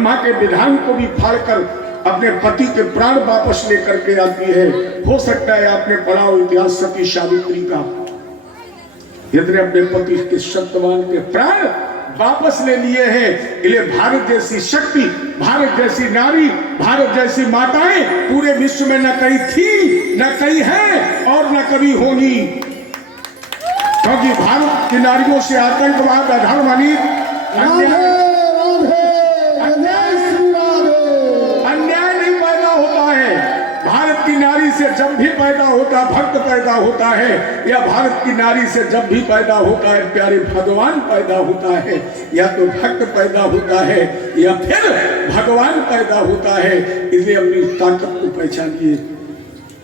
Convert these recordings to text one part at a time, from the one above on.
ब्रह्मा के विधान को भी फाड़कर अपने पति के प्राण वापस लेकर के आती है। हो सकता है आपने पढ़ा हो इतिहास सती सावित्री का, जितने अपने पति के सत्यवान के प्राण वापस ले लिए हैं। इसलिए भारत जैसी शक्ति, भारत जैसी नारी, भारत जैसी माताएं पूरे विश्व में न कहीं थी, न कहीं है और न कभी होगी। क्योंकि भारत की नारियों से आतंकवाद, अधर्म, अन्याय नहीं पैदा होता है। भारत की नारी से जब भी पैदा होता भक्त पैदा होता है, या भारत की नारी से जब भी पैदा होता है प्यारे भगवान पैदा होता है, या तो भक्त पैदा होता है या फिर भगवान पैदा होता है। इसलिए अपनी ताकत को पहचानिए,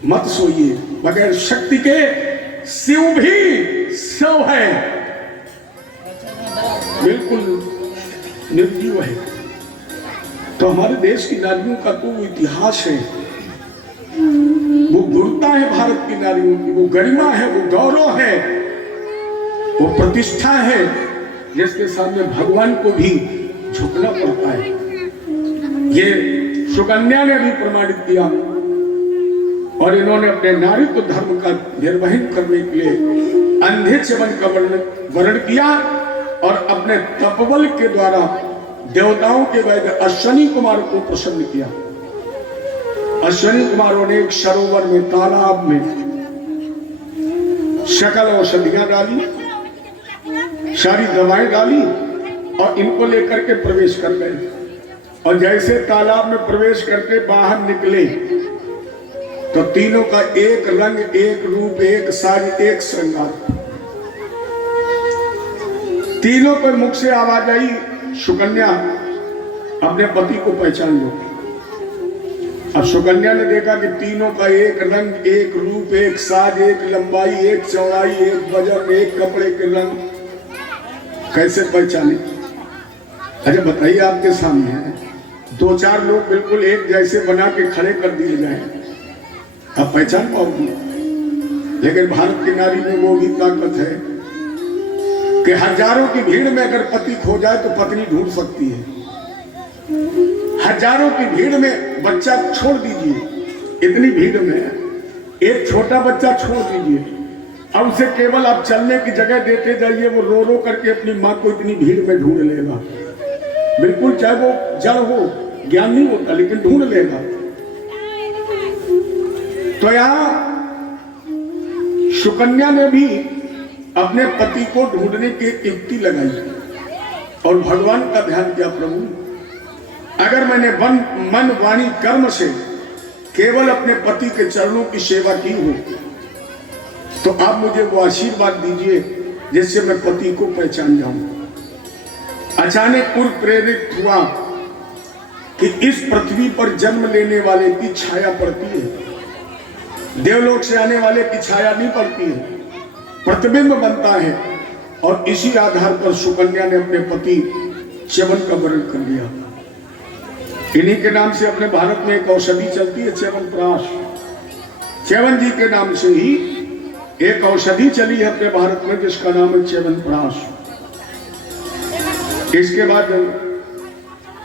मत सोइए। बगैर शक्ति के शिव भी शिव है, बिल्कुल निर्जीव है। तो हमारे देश की नारियों का तो इतिहास है, वो गुरुता है भारत की नारियों की, वो गरिमा है, वो गौरव है, वो प्रतिष्ठा है, जिसके सामने भगवान को भी झुकना पड़ता है। ये सुकन्या ने भी प्रमाणित किया और इन्होंने अपने नारीत्व धर्म का निर्वहन करने के लिए अंधे च्यवन का वर्णन किया और अपने तपबल के द्वारा देवताओं के वैद्य अश्विनी कुमार को प्रसन्न किया। अश्विनी कुमारों ने एक सरोवर में, तालाब में सकल औषधियां डाली, सारी दवाएं डाली और इनको लेकर के प्रवेश कर गए। और जैसे तालाब में प्रवेश करके बाहर निकले तो तीनों का एक रंग, एक रूप, एक साज, एक श्रृंगार। तीनों के मुख से आवाज आई, सुकन्या अपने पति को पहचान लो। अब सुकन्या ने देखा कि तीनों का एक रंग, एक रूप, एक साज, एक लंबाई, एक चौड़ाई, एक वजन, एक कपड़े के रंग, कैसे पहचाने? अरे बताइए, आपके सामने है, दो चार लोग बिल्कुल एक जैसे बना के खड़े कर दिए जाए, आप पहचान पाओगे? लेकिन भारत की नारी में वो भी ताकत है कि हजारों की भीड़ में अगर पति खो जाए तो पत्नी ढूंढ सकती है। हजारों की भीड़ में बच्चा छोड़ दीजिए, इतनी भीड़ में एक छोटा बच्चा छोड़ दीजिए, अब उसे केवल आप चलने की जगह देते जाइए, वो रो रो करके अपनी माँ को इतनी भीड़ में ढूंढ लेगा। बिल्कुल, चाहे वो जड़ हो, ज्ञान नहीं होता, लेकिन ढूंढ लेगा। तो यहां सुकन्या ने भी अपने पति को ढूंढने की युक्ति लगाई और भगवान का ध्यान किया, प्रभु अगर मैंने मन वाणी कर्म से केवल अपने पति के चरणों की सेवा की हो तो आप मुझे वो आशीर्वाद दीजिए जिससे मैं पति को पहचान जाऊं। अचानक पूर्व प्रेरित हुआ कि इस पृथ्वी पर जन्म लेने वाले की छाया पड़ती है, देवलोक से आने वाले की छाया नहीं पड़ती है, प्रतिबिंब बनता है। और इसी आधार पर सुकन्या ने अपने पति च्यवन का वर्णन कर लिया। इन्हीं के नाम से अपने भारत में एक औषधि चलती है, च्यवनप्राश। च्यवन जी के नाम से ही एक औषधि चली है अपने भारत में जिसका नाम है च्यवनप्राश। इसके बाद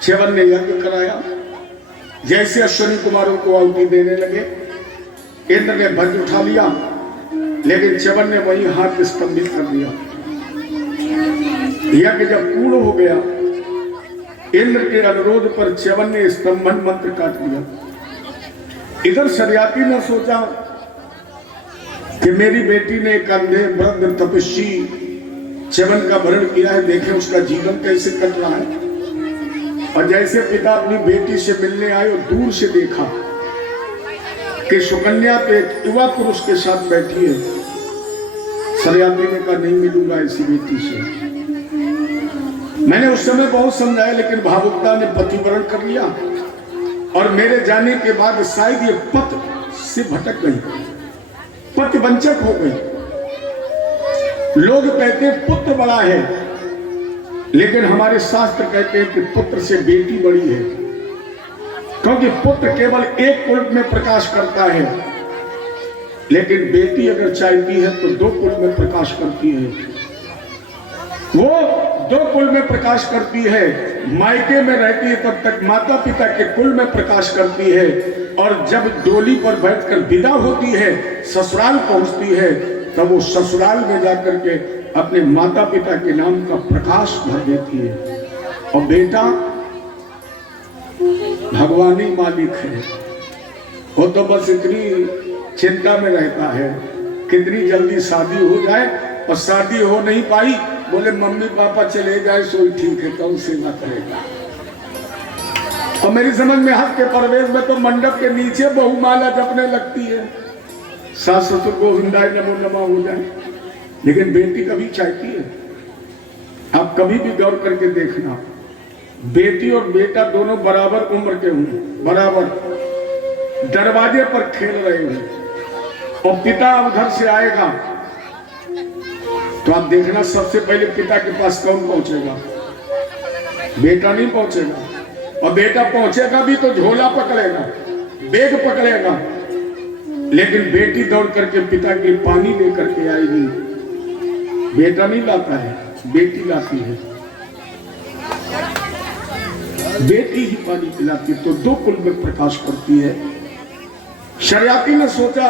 च्यवन ने यज्ञ कराया। जैसे अश्विनी कुमारों को आहुति देने लगे, इंद्र ने वज्र उठा लिया, लेकिन च्यवन ने वही हाथ स्तंभित कर दिया। यज्ञ जब पूर्ण हो गया, इंद्र के अनुरोध पर च्यवन ने स्तंभन मंत्र काट दिया। इधर शर्याती ने सोचा कि मेरी बेटी ने एक अंधे वृद्ध तपस्वी च्यवन का वर्ण किया है, देखें उसका जीवन कैसे कट रहा है। और जैसे पिता अपनी बेटी से मिलने आए और दूर से देखा कि सुकन्या तो एक युवा पुरुष के साथ बैठी है, शर्याती ने कहा नहीं मिलूंगा ऐसी बेटी से। मैंने उस समय बहुत समझाया, लेकिन भावुकता ने पतिवरण कर लिया और मेरे जाने के बाद शायद ये पत से भटक गई, पतिवंचक हो गई। लोग कहते हैं पुत्र बड़ा है, लेकिन हमारे शास्त्र कहते हैं कि पुत्र से बेटी बड़ी है, क्योंकि पुत्र केवल एक कुल में प्रकाश करता है, लेकिन बेटी अगर चाहती है तो दो कुल में प्रकाश करती है। वो दो कुल में प्रकाश करती है, मायके में रहती है तब तक माता पिता के कुल में प्रकाश करती है, और जब डोली पर बैठकर विदा होती है, ससुराल पहुंचती है, तब वो ससुराल में जाकर के अपने माता पिता के नाम का प्रकाश भर देती है। और बेटा भगवान ही मालिक है, वो तो बस इतनी चिंता में रहता है कितनी जल्दी शादी हो जाए, और शादी हो नहीं पाई, बोले मम्मी पापा चले जाए सो ठीक है, कौन सेवा करेगा। और मेरी समझ में हाथ के प्रवेश में तो मंडप के नीचे बहुमाला जपने लगती है, सास ससुर गोविंदाय नमो नमः हो जाए, लेकिन बेटी कभी चाहती है। आप कभी भी गौर करके देखना, बेटी और बेटा दोनों बराबर उम्र के होंगे, बराबर दरवाजे पर खेल रहे होंगे, और पिता उधर से आएगा तो आप देखना सबसे पहले पिता के पास कौन पहुंचेगा? बेटा नहीं पहुंचेगा, और बेटा पहुंचेगा भी तो झोला पकड़ेगा, बैग पकड़ेगा, लेकिन बेटी दौड़ करके पिता के पानी लेकर के आएगी। बेटा नहीं लाता है, बेटी लाती है, बेटी ही पानी पिलाती, तो दो कुल में प्रकाश करती है। शरियाती ने सोचा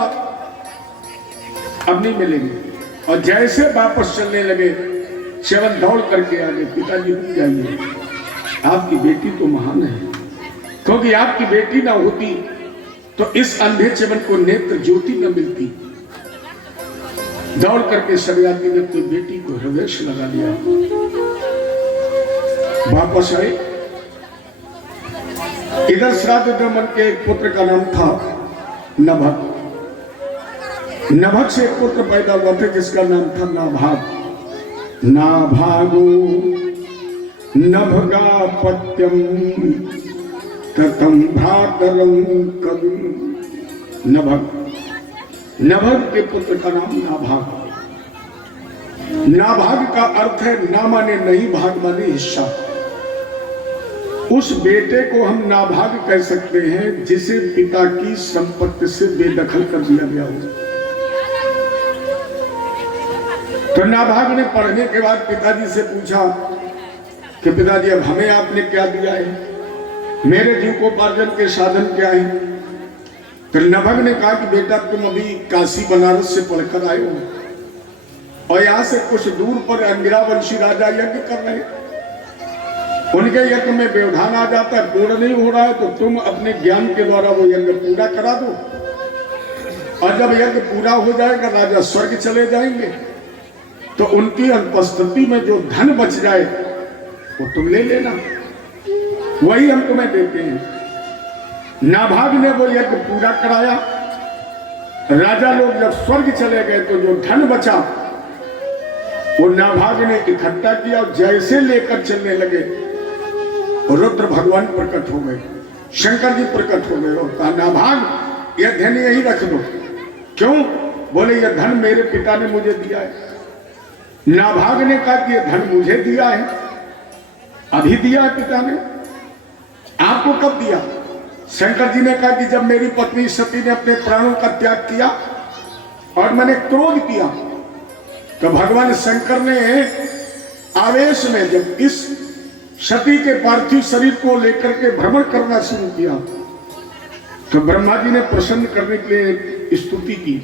अब नहीं मिलेंगे, और जैसे वापस चलने लगे सेवन दौड़ करके आगे, पिताजी रुक जाइए, आपकी बेटी तो महान है, क्योंकि आपकी बेटी ना होती तो इस अंधे चवन को नेत्र ज्योति न मिलती। दौड़ करके शरियाती ने अपनी बेटी को हृदय से लगा लिया, वापस आए। इधर श्राद्ध ब्राह्मण के एक पुत्र का नाम था नभग। नभग से एक पुत्र पैदा हुआ था जिसका नाम था नाभाग। नाभागो नभगापत्यम ततम भ्रातरं कवि। नभग, नभग के पुत्र का नाम नाभाग। नाभाग का अर्थ है ना माने नहीं, भाग माने हिस्सा। उस बेटे को हम नाभाग कह सकते हैं जिसे पिता की संपत्ति से बेदखल कर दिया गया हो। तो नाभाग ने पढ़ने के बाद पिताजी से पूछा कि पिताजी अब हमें आपने क्या दिया है, मेरे जीविकोपार्जन के साधन क्या है? तो नभग ने कहा कि बेटा तुम अभी काशी बनारस से पढ़कर आए हो, और यहां से कुछ दूर पर अंगिरावंशी राजा यज्ञ कर रहे हैं, उनके यज्ञ में व्यवधान आ जाता है, पूर्ण नहीं हो रहा है, तो तुम अपने ज्ञान के द्वारा वो यज्ञ पूरा करा दो, और जब यज्ञ पूरा हो जाएगा राजा स्वर्ग चले जाएंगे, तो उनकी अनुपस्थिति में जो धन बच जाए वो तुम ले लेना, वही हम तुम्हें देते हैं। नाभाग ने वो यज्ञ पूरा कराया, राजा लोग जब स्वर्ग चले गए तो जो धन बचा वो नाभाग ने इकट्ठा किया, और जैसे लेकर चलने लगे रुद्र भगवान प्रकट हो गए, शंकर जी प्रकट हो गए, और कहा नाभाग यह धन यही रख दो। क्यों? बोले यह धन मेरे पिता ने मुझे दिया है। नाभाग ने कहा कि यह धन मुझे दिया है, अभी दिया है पिता ने, आपको कब दिया? शंकर जी ने कहा कि जब मेरी पत्नी सती ने अपने प्राणों का त्याग किया और मैंने क्रोध किया, तो भगवान शंकर ने आवेश में जब इस सती के पार्थिव शरीर को लेकर के भ्रमण करना शुरू किया, तो ब्रह्मा जी ने प्रसन्न करने के लिए स्तुति की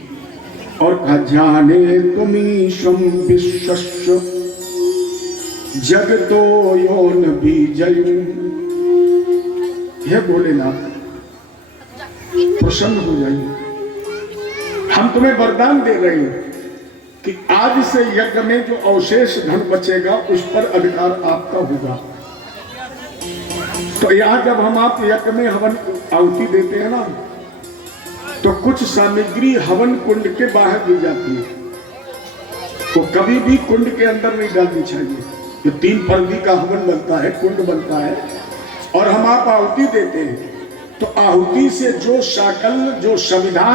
और कहा जाने तुमीशम विश्वस्य जगतो योन बीजयु। हे भोलेनाथ प्रसन्न हो जाइए, हम तुम्हें वरदान दे रहे हैं कि आज से यज्ञ में जो अवशेष धन बचेगा उस पर अधिकार आपका होगा। तो यहां जब हम आप यज्ञ में हवन आहुति देते हैं ना, तो कुछ सामग्री हवन कुंड के बाहर दी जाती है, तो कभी भी कुंड के अंदर नहीं डालनी चाहिए। जो 3 फरवरी का हवन बनता है, कुंड बनता है, और हम आप आहुति देते हैं, तो आहुति से जो शाकल जो संविधा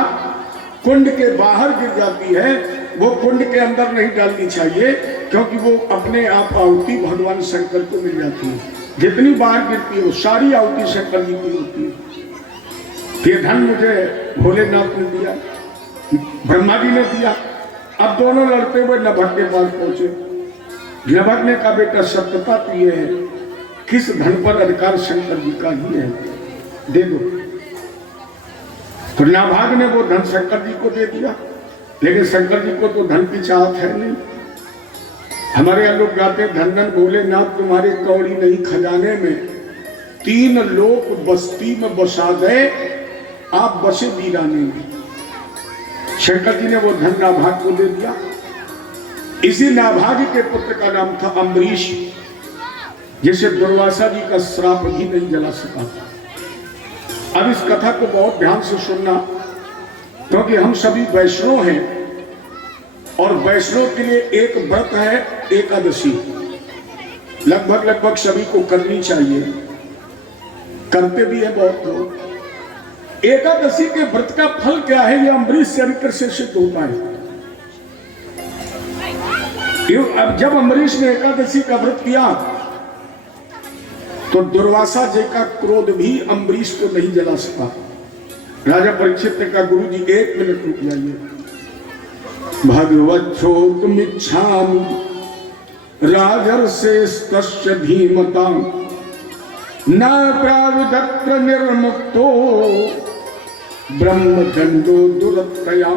कुंड के बाहर गिर जाती है वो कुंड के अंदर नहीं डालनी चाहिए, क्योंकि वो अपने आप आहुति भगवान शंकर को मिल जाती है। जितनी बाहर गिरती है वो सारी आहुति शंकर जी की होती है। ये धन मुझे भोलेनाथ ने दिया, ब्रह्मा जी ने दिया। अब दोनों लड़ते हुए नभग के पास पहुंचे। नभग ने कहा बेटा सत्यता तो ये है किस धन पर अधिकार शंकर जी का ही है, दे दो। तो नाभाग ने वो धन शंकर जी को दे दिया, लेकिन शंकर जी को तो धन की चाहत है नहीं। हमारे यहाँ लोग गाते धन धन भोलेनाथ तुम्हारे कौड़ी नहीं खजाने में, 3 लोक बस्ती में बसा गए आप बसे वीराने में। शंकर जी ने वो धन नाभाग को दे दिया। इसी नाभाग के पुत्र का नाम था अम्बरीश, जिसे दुर्वासा जी का श्राप भी नहीं जला सका था। अब इस कथा को बहुत ध्यान से सुनना, क्योंकि हम सभी वैष्णव हैं और वैष्णव के लिए एक व्रत है एकादशी, लगभग सभी को करनी चाहिए, करते भी है बहुत लोग। एकादशी के व्रत का फल क्या है, यह अम्बरीश चरित्र से सिद्ध होता है। अब जब अम्बरीश ने एकादशी का व्रत किया तो दुर्वासा जी का क्रोध भी अम्बरीश को नहीं जला सका। राजा परीक्षित ने कहा, गुरु जी 1 मिनट रुक जाइए। भगवच्छोतमिच्छामि राजर्षेस्तस्य धीमता न प्राविदत्र निर्मुक्तो ब्रह्मदंडो दुरत्तया।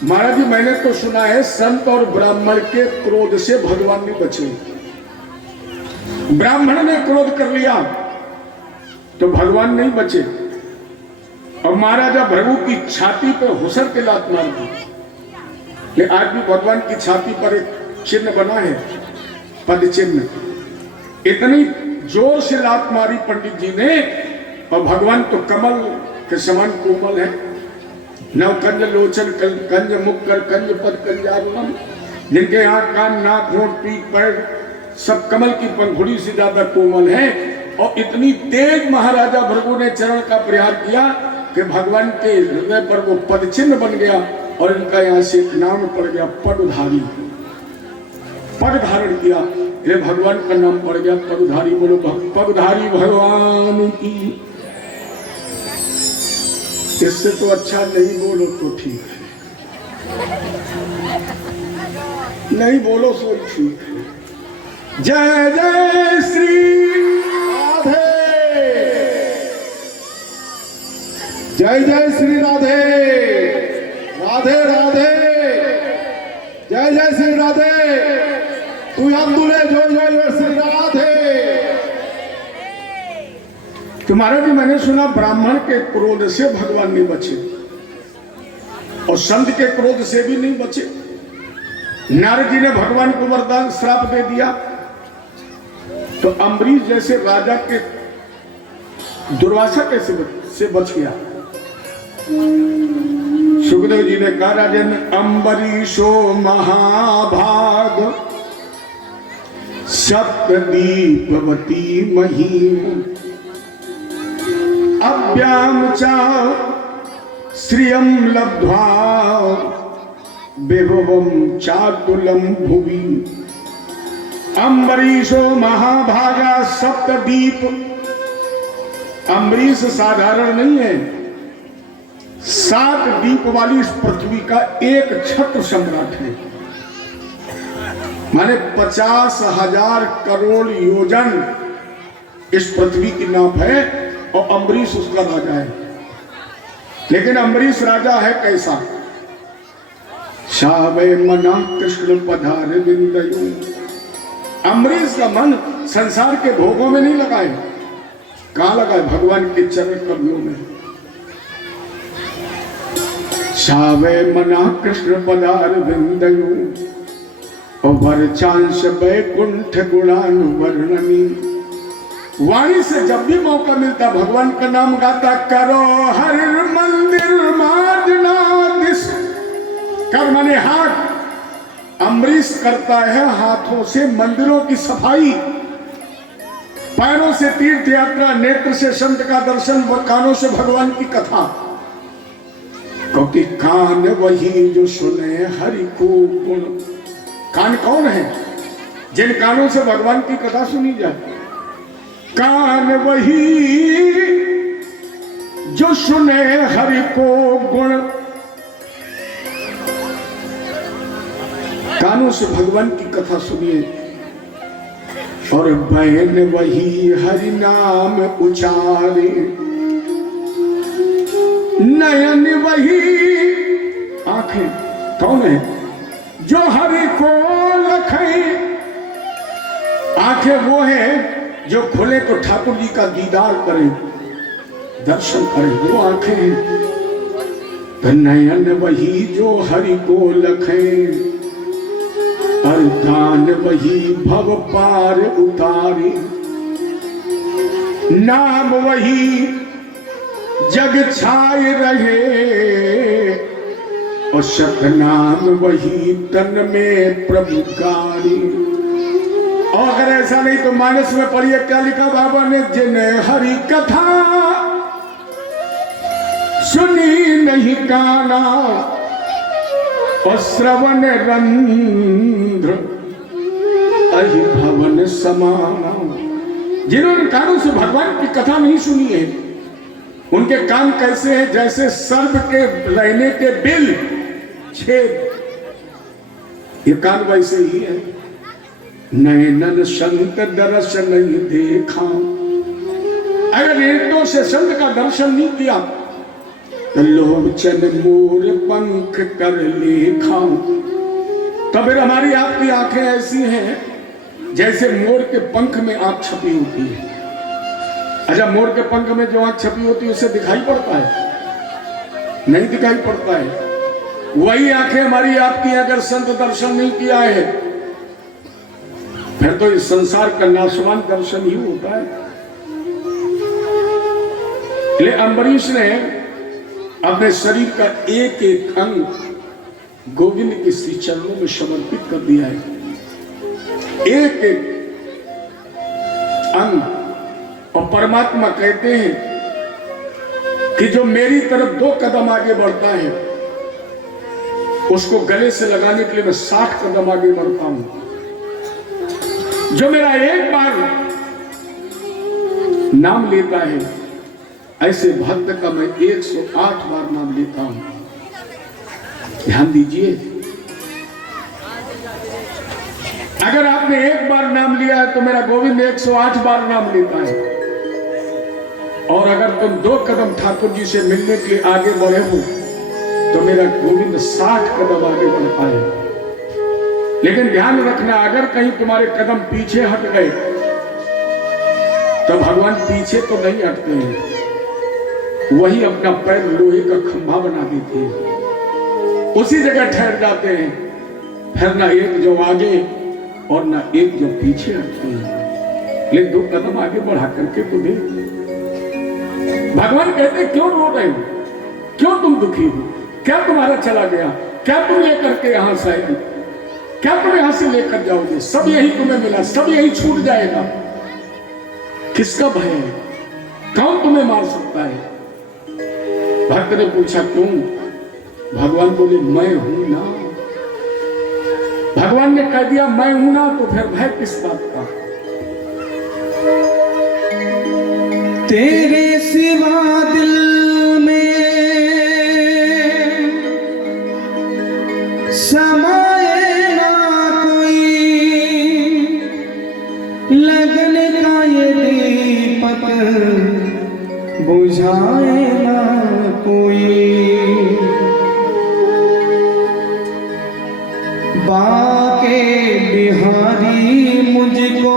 महाराज जी, मैंने तो सुना है संत और ब्राह्मण के क्रोध से भगवान नहीं बचे। ब्राह्मण ने क्रोध कर लिया तो भगवान नहीं बचे। और महाराजा भृगु की छाती पर हुसर के लात मार दी। लेकिन आज भी भगवान की छाती पर एक चिन्ह बना है, पद चिन्ह। इतनी जोर से लात मारी पंडित जी ने, और भगवान तो कमल के समान कोमल है। नव कंज लोचन कंज मुक्कर कंज पद कंजारुणम, जिनके यहाँ कान नाक होंठ पीठ पैर सब कमल की पंखुड़ी से ज्यादा कोमल है। और इतनी तेज महाराजा भृगु ने चरण का प्रहार किया कि भगवान के हृदय पर वो पद चिन्ह बन गया और इनका यहाँ से नाम पड़ गया पदधारी। पद धारण किया, ये भगवान का नाम पड़ गया पदधारी। बोलो पदधारी भगवान की। इससे तो अच्छा नहीं बोलो तो ठीक है, नहीं बोलो सो ठीक है। जय जय श्री राधे, जय जय श्री राधे, राधे राधे, जय जय श्री राधे। तू याद तुले जय जय जय श्री राधे। तो महाराज जी, मैंने सुना ब्राह्मण के क्रोध से भगवान नहीं बचे और संत के क्रोध से भी नहीं बचे। नारद जी ने भगवान को वरदान श्राप दे दिया तो अम्बरीश जैसे राजा के दुर्वासा कैसे से बच गया। सुखदेव जी ने कहा, राजन अम्बरीशो महाभाग सप्तदीपवती महीम अभ्याम चा श्रियम लब्ध्वा विभवम चातुलम भुवि। अम्बरीशो महाभागा सप्तदीप। अम्बरीश साधारण नहीं है, 7 दीप वाली इस पृथ्वी का एक छत्र सम्राट है। माने 50,000 करोड़ योजन इस पृथ्वी की नाप है और अम्बरीश उसका राजा है। लेकिन अम्बरीश राजा है कैसा? शावे मना कृष्ण पधार बिंदयु। अम्बरीश का मन संसार के भोगों में नहीं लगाए, कहां लगाए? भगवान के चरण कमलों में। शावे मना कृष्ण पधार बिंदयु और चांस वैकुंठ गुणानुवर्णनी। वाणी से जब भी मौका मिलता भगवान का नाम गाता। करो हर मंदिर मार्जना दिस। कर मने हाथ। अम्बरीश करता है हाथों से मंदिरों की सफाई, पैरों से तीर्थ यात्रा, नेत्र से संत का दर्शन व कानों से भगवान की कथा। क्योंकि कान वही जो सुने हरि को गुण। कान कौन है? जिन कानों से भगवान की कथा सुनी जाए। कान वही जो सुने हरि को गुण। कानों से भगवान की कथा सुनिए, और बैन वही हरि नाम उचारे, नयन वही, आंखें कौन है जो हरि को लखे, आंखें वो है जो खोले तो ठाकुर जी का दीदार करें, दर्शन करें, वो आंखें हैं। नयन वही जो हरि को लखे, और दान वही भव पार उतारे, नाम वही जग छाए रहे, और सतनाम वही तन में प्रभु गारी। और अगर ऐसा नहीं तो मानस में पढ़िए क्या लिखा बाबा ने, जिन्हें हरि कथा सुनी नहीं काना, और श्रवण रंध्र अहि भवन समाना। जिन्होंने कानों से भगवान की कथा नहीं सुनी है, उनके कान कैसे हैं, जैसे सर्प के रहने के बिल छेद, ये कान वैसे ही है। नैनन संत दर्श नहीं देखा, अगर नेत्रों से संत का दर्शन नहीं किया तो लोचन मोर पंख कर लेखा। तो फिर हमारी आपकी आंखें ऐसी हैं जैसे मोर के पंख में आंख छपी होती है। अच्छा, मोर के पंख में जो आंख छपी होती है उसे दिखाई पड़ता है? नहीं दिखाई पड़ता है। वही आंखें हमारी आपकी, अगर संत दर्शन नहीं किया है फिर तो इस संसार का नाशवान दर्शन ही होता है। ले अम्बरीश ने अपने शरीर का एक एक अंग गोविंद के श्री चरणों में समर्पित कर दिया है, एक एक अंग। और परमात्मा कहते हैं कि जो मेरी तरफ 2 कदम आगे बढ़ता है उसको गले से लगाने के लिए मैं 60 कदम आगे बढ़ता हूं। जो मेरा एक बार नाम लेता है, ऐसे भक्त का मैं 108 बार नाम लेता हूं। ध्यान दीजिए, अगर आपने एक बार नाम लिया है तो मेरा गोविंद 108 बार नाम लेता है। और अगर तुम 2 कदम ठाकुर जी से मिलने के लिए आगे बढ़े हो तो मेरा गोविंद 60 कदम आगे बढ़ता है। लेकिन ध्यान रखना, अगर कहीं तुम्हारे कदम पीछे हट गए तो भगवान पीछे तो नहीं हटते हैं, वही अपना पैर लोहे का खंभा बना देते हैं, उसी जगह ठहर जाते हैं। फिर ना एक जो आगे और ना एक जो पीछे हटते हैं। लेकिन 2 कदम आगे बढ़ा करके तो दे। भगवान कहते क्यों रो रहे हो, क्यों तुम दुखी हो, क्या तुम्हारा चला गया, क्या तुम लेकर के यहां से आए, क्या तुम यहां से लेकर जाओगे, सब यही तुम्हें मिला, सब यही छूट जाएगा। किसका भय है, कौन तुम्हें मार सकता है? भक्त ने पूछा क्यों? भगवान बोले मैं हूं ना। भगवान ने कह दिया मैं हूं ना, तो फिर भय किस बात का? तेरे सिवा दिल में समाए ना कोई, लगन का ये दीपक बुझाए ना कोई। बाके बिहारी मुझको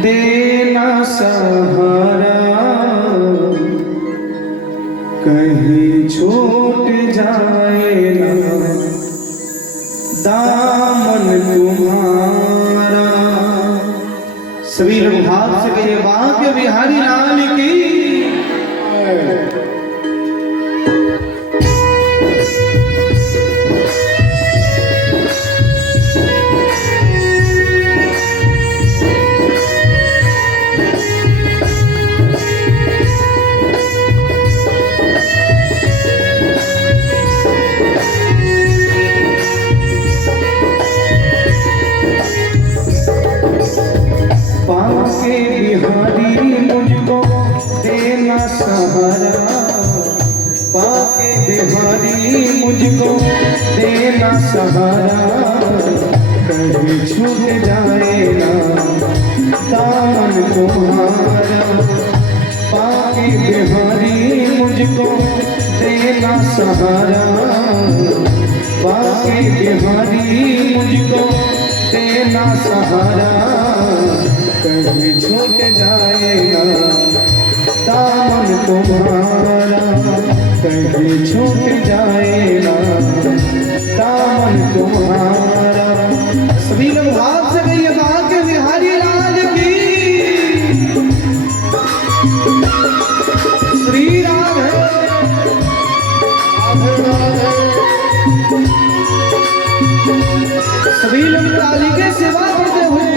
देना सहारा, कहीं छूट जाए ना दामन तुम्हारा। सभी लोग भाव से कहिए बाके बिहारी लाल की। बाके बिहारी मुझको देना सहारा, बाके बिहारी मुझको देना सहारा, कहीं छूट जाए तुम्हारा पाके बिहारी मुझको देना सहारा पाके बिहारी मुझको देना सहारा कहीं छूट जाएगा दामन तुम्हारा कहीं छूट जाएगा दामन तुम्हारा। सभी लोग हाथ से कहिए बाके बिहारी लाल की श्री राधे सभी लोग काली के सेवा करते हुए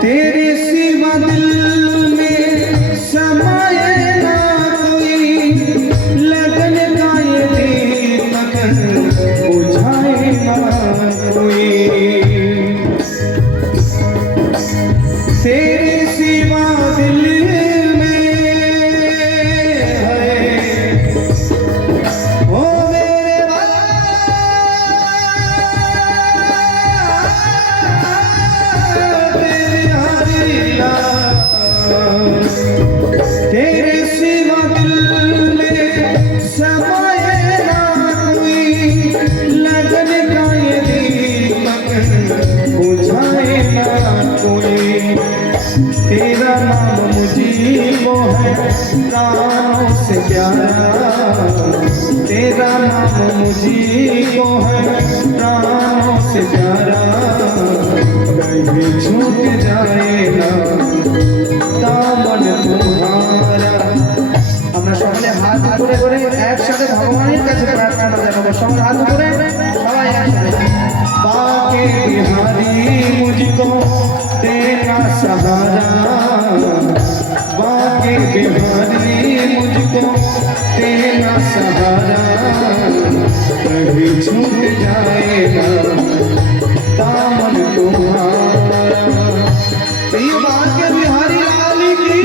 तेरे सिवा दिल में समाये ना कोई लगन का ये दीपक बुझाए ना कोई तेरे सिवा दिल में है ओ मेरे तेरे सिवा दिल में समाये ना कोई लगन का ये दीपक बुझाए ना कोई तेरा नाम मुझको है प्राणों से प्यारा तेरा नाम मुझको है प्राणों से प्यारा कहीं छूट जाएगा दामन तुम्हारा। আমরা সকলে হাত উপরে করে একসাথে ভগবানের কাছে প্রার্থনা জানাবো সবাই হাত উপরে সবাই একসাথে बाके बिहारी मुझको देना सहारा बाके बिहारी मुझको देना सहारा कहीं छूट जाएगा दामन तुम्हारा। ये बाके बिहारी लाल की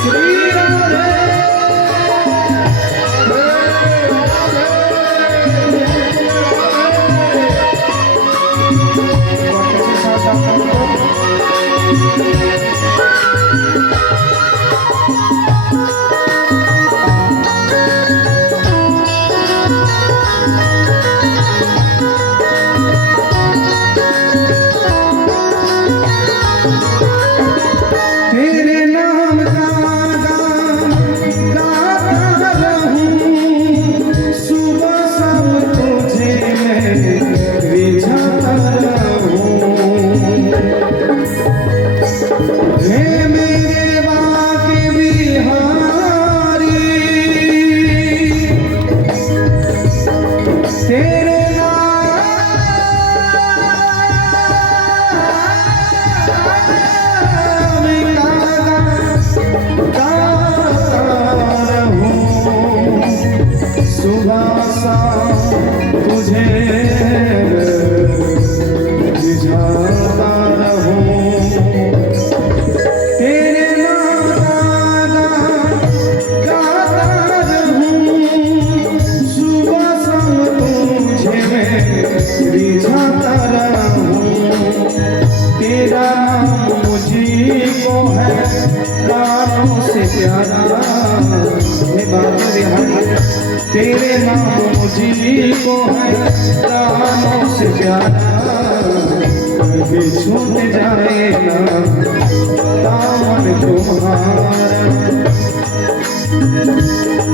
श्री राधे तेरे नाम का गान गाता रहूं सुबह शाम तुझे मैं रिझाता रहूं हे मेरे बाके बिहारी तेरे सुबह शाम तुझे रिझाता रहूं तेरे नाम गाता रहूं सुबह शाम तुझे मैं रिझाता रहूं तेरा नाम मुझको है प्राणों से प्यारा तेरे नाम मुझको है प्राणों से प्यारा कभी छूट जाएगा दामन तुम्हारा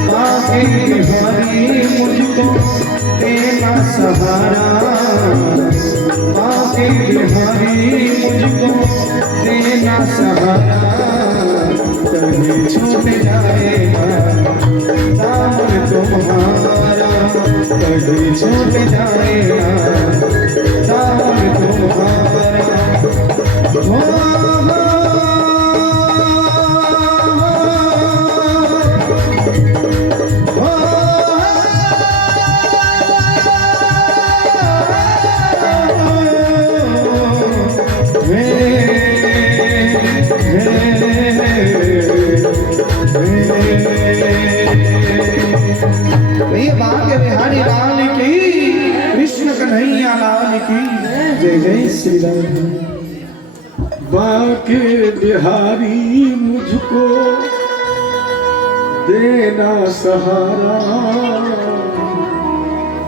बाके बिहारी मुझको देना सहारा बाके बिहारी मुझको देना सहारा कभी छूट जाएगा दामन तुम्हारा कभी छूट जाएगा दामन तुम्हारा। श्री राधे। बाके बिहारी मुझको देना सहारा,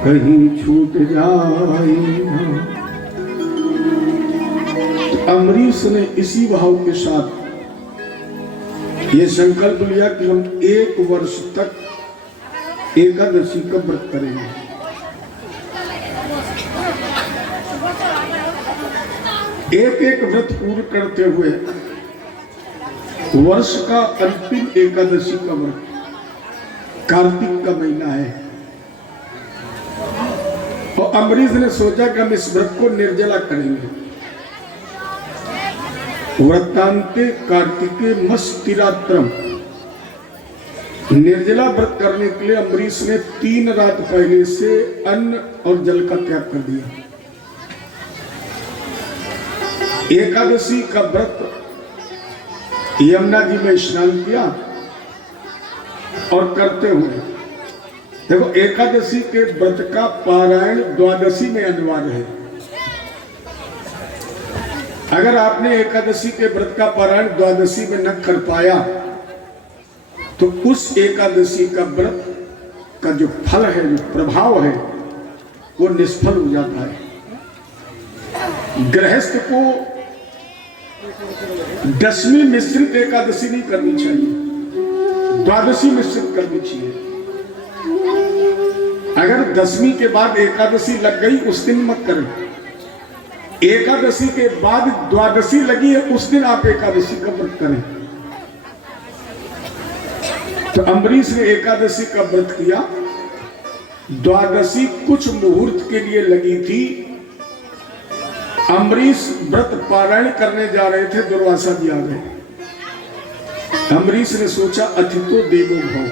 कहीं छूट जाए ना। अमरीश ने इसी भाव के साथ ये संकल्प लिया कि हम 1 वर्ष तक एकादशी का व्रत करेंगे। एक व्रत पूर्ण करते हुए वर्ष का अंतिम एकादशी का व्रत, कार्तिक का महीना है, और अमरीश ने सोचा कि हम इस व्रत को निर्जला करेंगे। व्रतांते कार्तिके मस्तिरात्रम, निर्जला व्रत करने के लिए अमरीश ने 3 रात पहले से अन्न और जल का त्याग कर दिया। एकादशी का व्रत यमुना जी में स्नान किया और करते हुए, देखो एकादशी के व्रत का पारायण द्वादशी में अनिवार्य है। अगर आपने एकादशी के व्रत का पारायण द्वादशी में न कर पाया तो उस एकादशी का व्रत का जो फल है, जो प्रभाव है, वो निष्फल हो जाता है। गृहस्थ को दशमी मिश्रित एकादशी नहीं करनी चाहिए, द्वादशी मिश्रित करनी चाहिए। अगर दशमी के बाद एकादशी लग गई उस दिन मत करें, एकादशी के बाद द्वादशी लगी है उस दिन आप एकादशी का व्रत करें। तो अमरीश ने एकादशी का व्रत किया, द्वादशी कुछ मुहूर्त के लिए लगी थी। अमरीश व्रत पारायण करने जा रहे थे, दुर्वासा जी आ गए। अमरीश ने सोचा अतिथो देवो भव,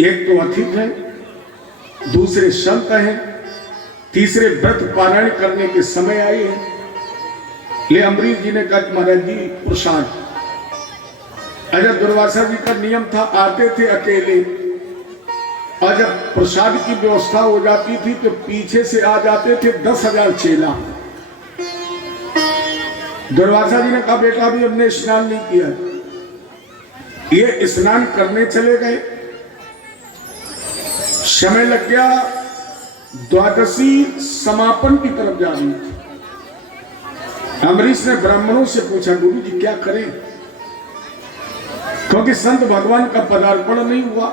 एक तो अतिथि है, दूसरे संत हैं, तीसरे व्रत पारायण करने के समय आए हैं। ले अमरीश जी ने कहा महाराज जी प्रसाद। अजय दुर्वासा जी का नियम था, आते थे अकेले, और जब प्रसाद की व्यवस्था हो जाती थी तो पीछे से आ जाते थे 10,000 चेला। दुर्वासा जी ने कहा बेटा अभी हमने स्नान नहीं किया। ये स्नान करने चले गए, समय लग गया, द्वादशी समापन की तरफ जा रही थी। अमरीश ने ब्राह्मणों से पूछा गुरु जी क्या करें, क्योंकि संत भगवान का पदार्पण नहीं हुआ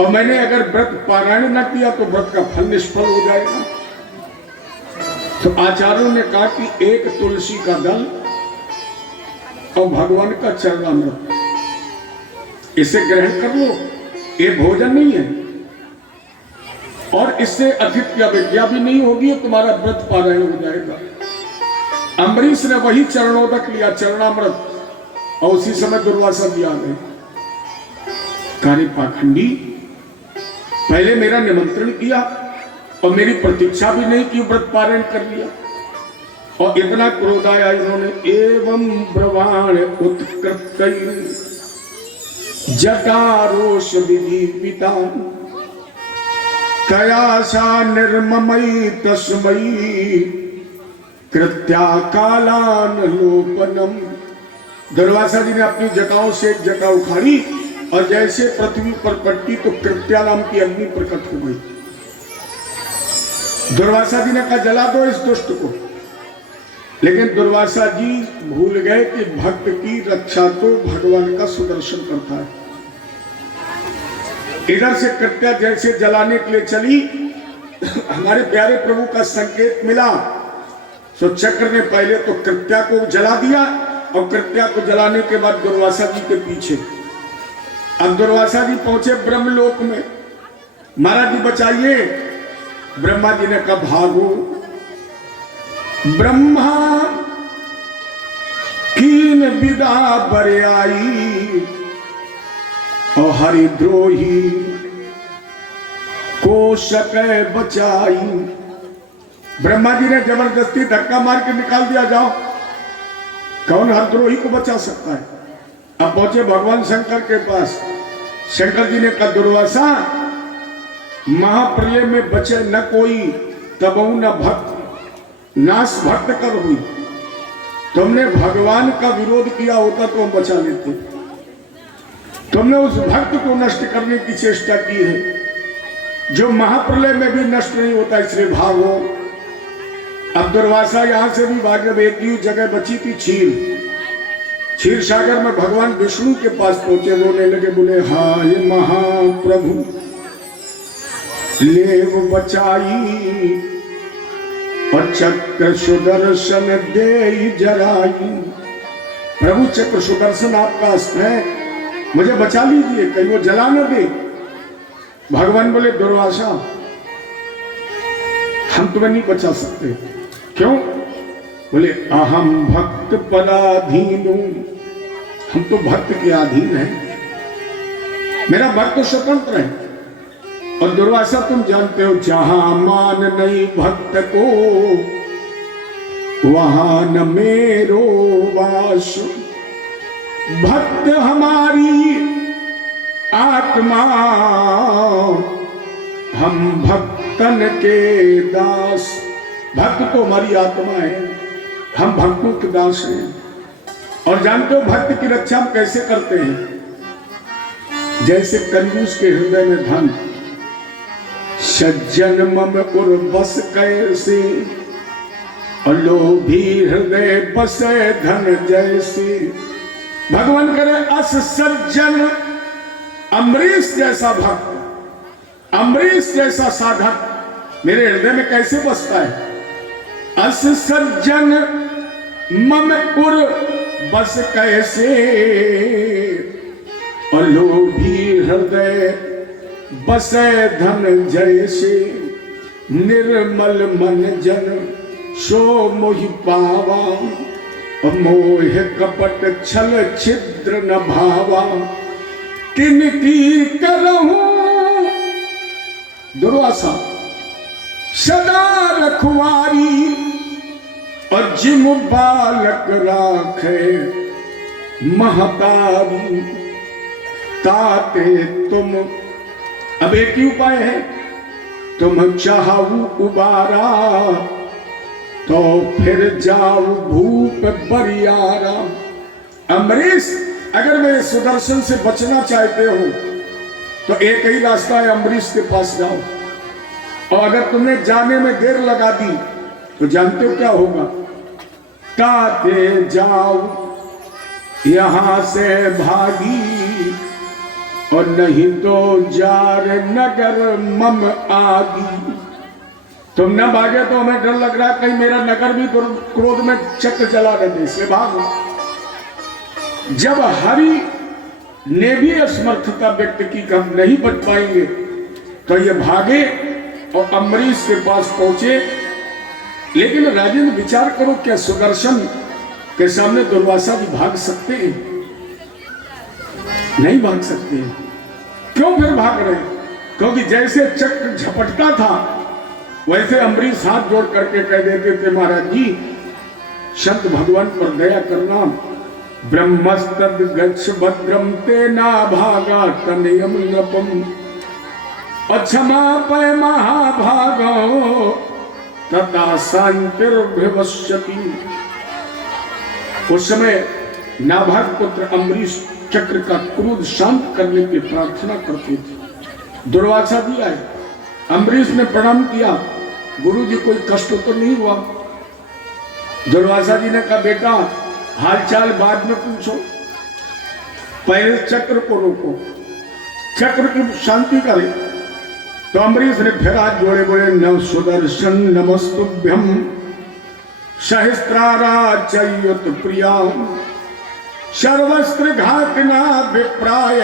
और मैंने अगर व्रत पारायण न किया तो व्रत का फल निष्फल हो जाएगा। तो आचार्यों ने कहा कि एक तुलसी का दल और भगवान का चरणामृत, इसे ग्रहण कर लो, ये भोजन नहीं है और इससे अधिक की अवज्ञा भी नहीं होगी, तुम्हारा व्रत पारायण हो जाएगा। अमरीश ने वही चरणोदक लिया, चरणामृत, और उसी समय दुर्वासा जी आ गए। कार्य पाखंडी, पहले मेरा निमंत्रण किया और मेरी प्रतीक्षा भी नहीं की, व्रत पारायण कर लिया। और इतना क्रोध आया इन्होंने, एवं ब्रवाण उत्कृत जटारोष विधि पिता कयासा निर्ममयी तस्मयी कृत्या कालान लोपनम। दुर्वासा जी ने अपनी जटाओं से एक जटा उखाड़ी और जैसे पृथ्वी पर पट्टी तो कृत्या नाम की अग्नि प्रकट हो गई। दुर्वासा जी ने कहा जला दो इस दुष्ट को, लेकिन दुर्वासा जी भूल गए कि भक्त की रक्षा तो भगवान का सुदर्शन करता है। इधर से कृत्या जैसे जलाने के लिए चली, हमारे प्यारे प्रभु का संकेत मिला, तो चक्र ने पहले तो कृत्या को जला दिया और कृत्या को जलाने के बाद दुर्वासा जी के पीछे। अब दुर्वासा जी पहुंचे ब्रह्मलोक में, महाराज जी बचाइए। ब्रह्मा जी ने कहा भागो। ब्रह्मा कीन विदा बरियाई और हरिद्रोही को सके बचाई। ब्रह्मा जी ने जबरदस्ती धक्का मार के निकाल दिया, जाओ, कौन हरिद्रोही को बचा सकता है। अब पहुंचे भगवान शंकर के पास। शंकर जी ने कहा दुर्वासा, महाप्रलय में बचे न कोई तबऊ न भक्त, नाश भक्त कर हुई। तुमने भगवान का विरोध किया होता तो हम बचा लेते। तुमने उस भक्त को नष्ट करने की चेष्टा की है जो महाप्रलय में भी नष्ट नहीं होता, इसलिए भागो। अब दुर्वासा यहां से भी भागे। एक ही जगह बची थी क्षीर सागर में भगवान विष्णु के पास पहुंचे, बोलने लगे, बोले हाय महाप्रभु लेव बचाई और चक्र सुदर्शन दे जराई। प्रभु चक्र सुदर्शन आपका अस्त्र है, मुझे बचा लीजिए, कहीं वो जला न दे। भगवान बोले दुर्वासा हम तुम्हें नहीं बचा सकते। क्यों? बोले अहम भक्त पराधीन हूं, हम तो भक्त के अधीन हैं, मेरा भक्त तो स्वतंत्र है। और दुर्वासा तुम जानते हो जहां मान नहीं भक्त को वहां न मेरो वास। भक्त हमारी आत्मा हम भक्तन के दास। भक्त तो हमारी आत्मा है, हम भक्तों के दास हैं। और जानते हो भक्त की रक्षा हम कैसे करते हैं? जैसे कंजूस के हृदय में धन, सज्जन मम उर बस कैसे, और लोभी हृदय बसे धन जैसे। भगवान करे अस सज्जन, अम्बरीश जैसा भक्त, अम्बरीश जैसा साधक मेरे हृदय में कैसे बसता है? अस सज्जन मम उर बस कैसे, और लोभी हृदय बसे धन जैसे। निर्मल मन जन सो मोहि पावा, मोह कपट छल छिद्र न भावा। किनकी करहूं दुर्वासा सदा रखवारी, और जिम बालक राखे महतारी। ताते तुम, अब एक ही उपाय है, तुम चाहू उबारा तो फिर जाओ भूप बरियारा। अम्बरीश अगर मेरे सुदर्शन से बचना चाहते हो तो एक ही रास्ता है, अम्बरीश के पास जाओ। और अगर तुमने जाने में देर लगा दी तो जानते हो क्या होगा? ताते जाओ यहां से भागी, और नहीं तो जार नगर मम आदि। तुम न भागे तो हमें डर लग रहा है कहीं मेरा नगर भी क्रोध में चक्र जला न दे, इसलिए भागो। जब हरि ने भी असमर्थता व्यक्त की कि हम नहीं बच पाएंगे तो ये भागे और अम्बरीश के पास पहुंचे। लेकिन राजेंद्र विचार करो, क्या सुदर्शन के सामने दुर्वासा जी भाग सकते हैं? नहीं भाग सकते हैं। क्यों फिर भाग रहे? क्योंकि जैसे चक्र झपटता था वैसे अम्बरीश हाथ जोड़ करके कह देते थे, महाराज जी संत भगवान पर दया करना। ब्रह्मस्तद गच्छ भद्रम तेना भागा तनयम नपम, क्षमा पय महाभागो तथा शांतिर्भवस्यति। उस समय नाभाग पुत्र अम्बरीश चक्र का क्रोध शांत करने की प्रार्थना करते थे। दुर्वासा जी आए, अम्बरीश ने प्रणाम किया, गुरु जी कोई कष्ट तो नहीं हुआ? दुर्वासा जी ने कहा बेटा हालचाल बाद में पूछो, पहले चक्र को रोको, चक्र की शांति करे। तो अम्बरीश ने फिर हाथ जोड़े, बोले नव सुदर्शन नमस्तुभ्यम सहस्त्राराच्युत प्रिया सर्वस्त्र घातना विप्राय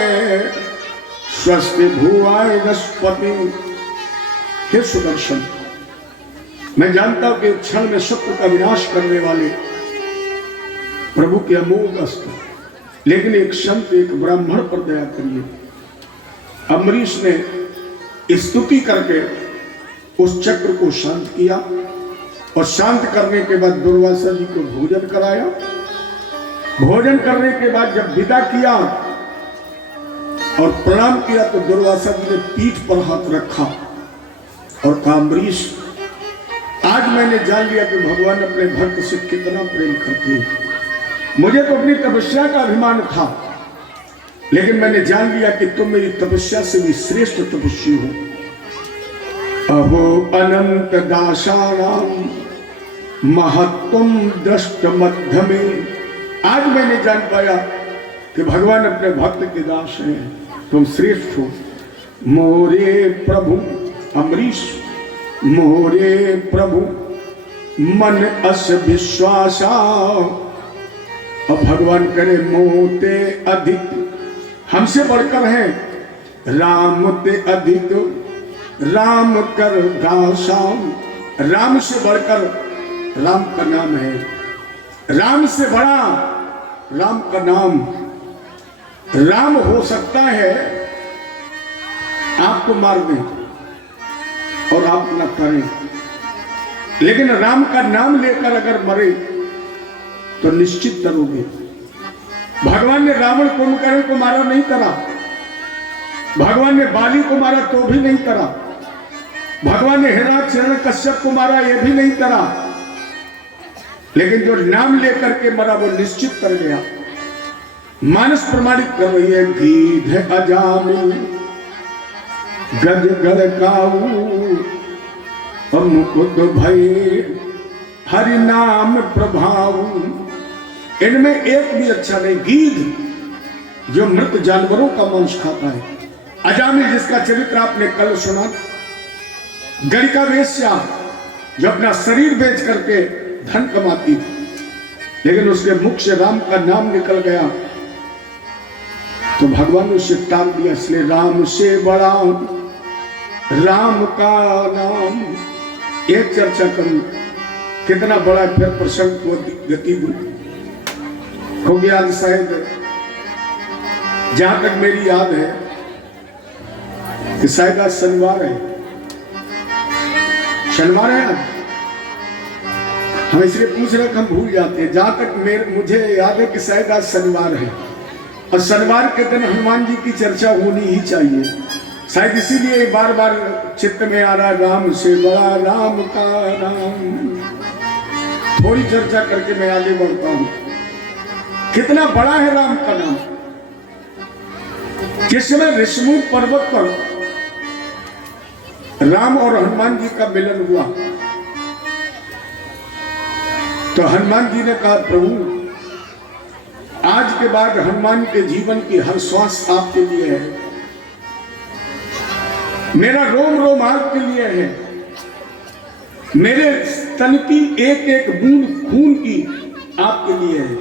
स्वस्ति भुवाय नस्पति। हे सुदर्शन, मैं जानता हूं कि क्षण में शत्रु का विनाश करने वाले प्रभु के अमोघ अस्त्र, लेकिन एक संत एक ब्राह्मण पर दया करिए। अम्बरीश ने स्तुति करके उस चक्र को शांत किया और शांत करने के बाद दुर्वासा जी को भोजन कराया। भोजन करने के बाद जब विदा किया और प्रणाम किया तो दुर्वासा जी ने पीठ पर हाथ रखा और कहा अम्बरीश आज मैंने जान लिया कि भगवान अपने भक्त से कितना प्रेम करते हैं। मुझे तो अपनी तपस्या का अभिमान था, लेकिन मैंने जान लिया कि तुम मेरी तपस्या से भी श्रेष्ठ तपस्वी हो। अहो अनंत दासानाम महत्तम दृष्ट मध्यमे। आज मैंने जान पाया कि भगवान अपने भक्त के दास हैं, तुम श्रेष्ठ हो। मोरे प्रभु अमरीश, मोरे प्रभु मन अस विश्वासा। अब भगवान करे मोते अधिक, हमसे बढ़कर हैं राम ते अधिक, राम कर दासाम। राम से बढ़कर राम का नाम है, राम से बड़ा राम का नाम। राम हो सकता है आपको मार दें और आप न करें, लेकिन राम का नाम लेकर अगर मरे तो निश्चित करोगे। भगवान ने रावण कुंभकर्ण को मारा नहीं करा, भगवान ने बाली को मारा तो भी नहीं करा, भगवान ने हिरण्याक्ष कश्यप को मारा यह भी नहीं करा, लेकिन जो नाम लेकर के मरा वो निश्चित कर गया। मानस प्रमाणित कर रही है, गीध अजामी गज गड़काऊ और मुकुट भय हरि नाम प्रभाव। इनमें एक भी अच्छा नहीं। गीध जो मृत जानवरों का मांस खाता है, अजामी जिसका चरित्र आपने कल सुना, गड़िका वेश्या जो अपना शरीर बेच करके धन कमाती, लेकिन उसके मुख से राम का नाम निकल गया तो भगवान ने उसे टाल दिया। इसलिए राम से बड़ा राम का नाम। एक चर्चा करूं, कितना बड़ा फिर प्रसंग को गति हो गया। शायद जहां तक मेरी याद है कि शायद आज शनिवार है, शनिवार है आज। हम इसलिए पूछ रहे हम भूल जाते हैं। जहां तक मुझे याद है कि शायद आज शनिवार है, और शनिवार के दिन हनुमान जी की चर्चा होनी ही चाहिए। शायद इसीलिए बार बार चित्त में आ रहा, राम से बड़ा राम का नाम। थोड़ी चर्चा करके मैं आगे बढ़ता हूं। कितना बड़ा है राम का नाम। जिस समय ऋषिमुख पर्वत पर राम और हनुमान जी का मिलन हुआ तो हनुमान जी ने कहा, प्रभु आज के बाद हनुमान के जीवन की हर श्वास आपके लिए है, मेरा रोम रोम आपके लिए है, मेरे तन की एक एक बूंद खून की आपके लिए है।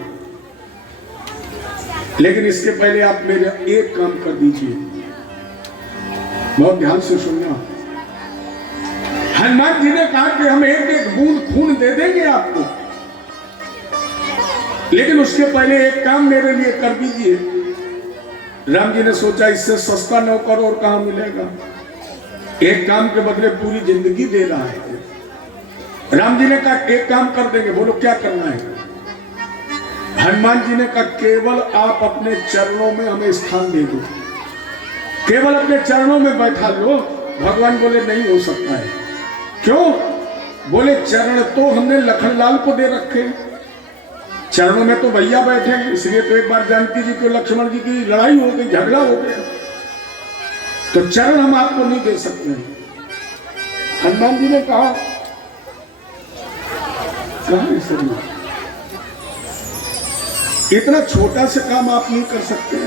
लेकिन इसके पहले आप मेरा एक काम कर दीजिए, बहुत ध्यान से सुनना। हनुमान जी ने कहा कि हम एक एक बूंद खून दे देंगे आपको, लेकिन उसके पहले एक काम मेरे लिए कर दीजिए। राम जी ने सोचा इससे सस्ता नौकर और कहां मिलेगा, एक काम के बदले पूरी जिंदगी दे रहा है। राम जी ने कहा एक काम कर देंगे। बोलो क्या करना है? हनुमान जी ने कहा केवल आप अपने चरणों में हमें स्थान दे दो, केवल अपने चरणों में बैठा लो। भगवान बोले नहीं हो सकता है। क्यों? बोले चरण तो हमने लखनलाल को दे रखे, चरणों में तो भैया बैठे हैं। इसलिए तो एक बार जानकी जी को लक्ष्मण जी की लड़ाई हो गई, झगड़ा हो गया, तो चरण हम आपको नहीं दे सकते। हनुमान जी ने कहा इतना छोटा सा काम आप नहीं कर सकते।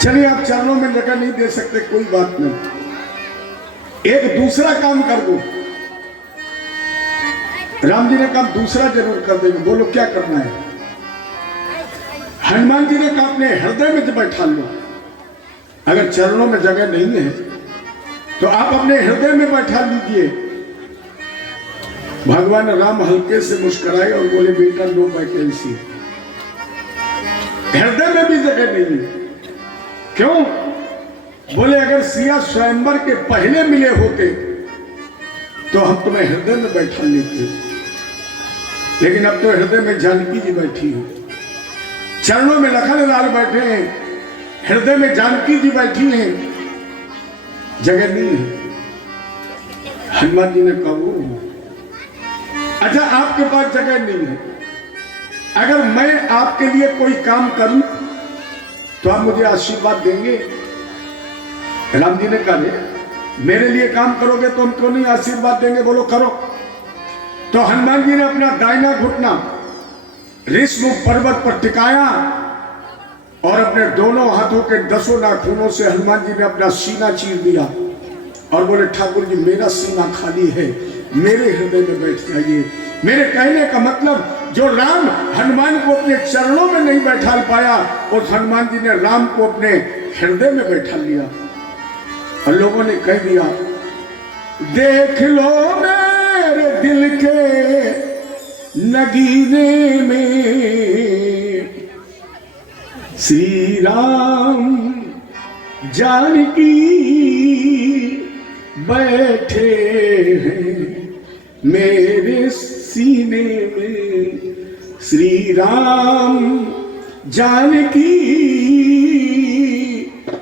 चलिए आप चरणों में जगह नहीं दे सकते, कोई बात नहीं, एक दूसरा काम कर दो। राम जी ने कहा दूसरा जरूर कर देंगे। बोलो क्या करना है? हनुमान जी ने कहा अपने हृदय में बैठा लो। अगर चरणों में जगह नहीं है तो आप अपने हृदय में बैठा लीजिए। भगवान राम हल्के से मुस्कुराए और बोले बेटा नो वैकेंसी। हृदय में भी जगह नहीं है। क्यों? बोले अगर सिया स्वयंवर के पहले मिले होते तो हम तुम्हें हृदय में बैठा लेते, लेकिन अब तो हृदय में जानकी जी बैठी है, चरणों में लखनलाल बैठे हैं, हृदय में जानकी जी बैठी हैं, जगह नहीं है। हनुमान जी ने कहा अच्छा, आपके पास जगह नहीं है, अगर मैं आपके लिए कोई काम करूं तो आप मुझे आशीर्वाद देंगे? राम जी ने कहा, मेरे लिए काम करोगे तो हम क्यों नहीं आशीर्वाद देंगे, बोलो करो। तो हनुमान जी ने अपना दाहिना घुटना ऋषमुख पर्वत पर टिकाया और अपने दोनों हाथों के 10 नाखूनों से हनुमान जी ने अपना सीना चीर दिया और बोले, ठाकुर जी मेरा सीना खाली है, मेरे हृदय में बैठ जाइए। मेरे कहने का मतलब, जो राम हनुमान को अपने चरणों में नहीं बैठा पाया, उस हनुमान जी ने राम को अपने हृदय में बैठा लिया। और लोगों ने कह दिया, देख लो मेरे दिल के नगीने में श्री राम जानकी बैठे हैं, मेरे सीने में श्री राम जानकी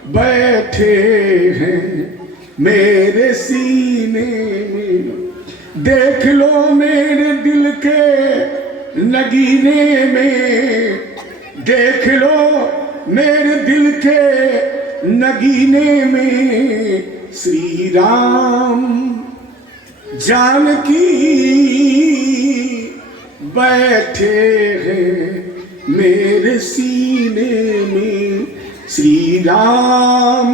बैठे हैं, मेरे सीने में। देख लो मेरे दिल के नगीने में, देख लो मेरे दिल के नगीने में श्री राम जानकी बैठे हैं, मेरे सीने में श्री राम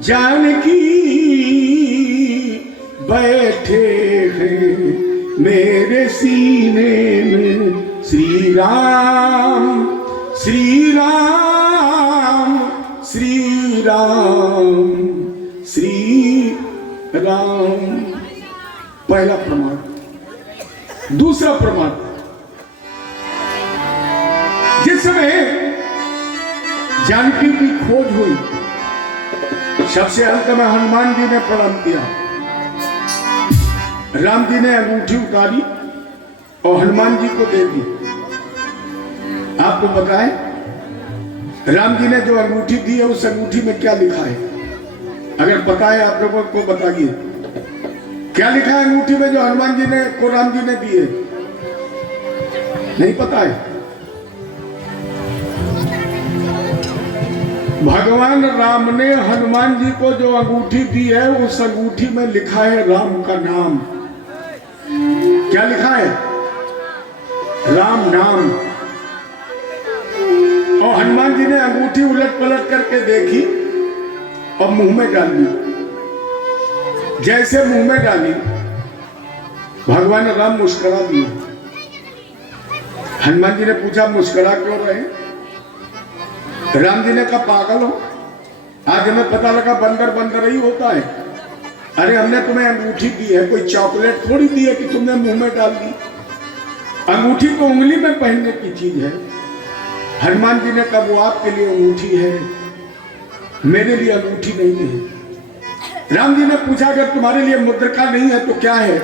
जानकी बैठे हैं, मेरे सीने में श्री राम, श्री राम, श्री राम, श्री राम। पहला प्रमाण। दूसरा प्रमाण, जिस समय जानकी की खोज हुई, सबसे अंत में हनुमान जी ने प्रणाम किया। राम जी ने अंगूठी उतारी और हनुमान जी को दे दी। आपको पता है राम जी ने जो अंगूठी दी है, उस अंगूठी में क्या लिखा है? अगर पता है आप लोगों को बताइए, क्या लिखा है अंगूठी में जो हनुमान जी ने को राम जी ने दी है? नहीं पता है? भगवान राम ने हनुमान जी को जो अंगूठी दी है, उस अंगूठी में लिखा है राम का नाम। क्या लिखा है? राम नाम। और हनुमान जी ने अंगूठी उलट पलट करके देखी और मुंह में डाल दी। जैसे मुंह में डाली, भगवान राम मुस्कुरा दिए। हनुमान जी ने पूछा, मुस्कुरा क्यों रहे? राम जी ने कहा, पागल हो, आज हमें पता लगा बंदर बंदर ही होता है। अरे हमने तुम्हें अंगूठी दी है, कोई चॉकलेट थोड़ी दी है कि तुमने मुंह में डाल दी। अंगूठी तो उंगली में पहनने की चीज है। हनुमान जी ने कहा, वो आपके लिए अंगूठी है, मेरे लिए अंगूठी नहीं है। राम जी ने पूछा, अगर तुम्हारे लिए मुद्रिका नहीं है तो क्या है?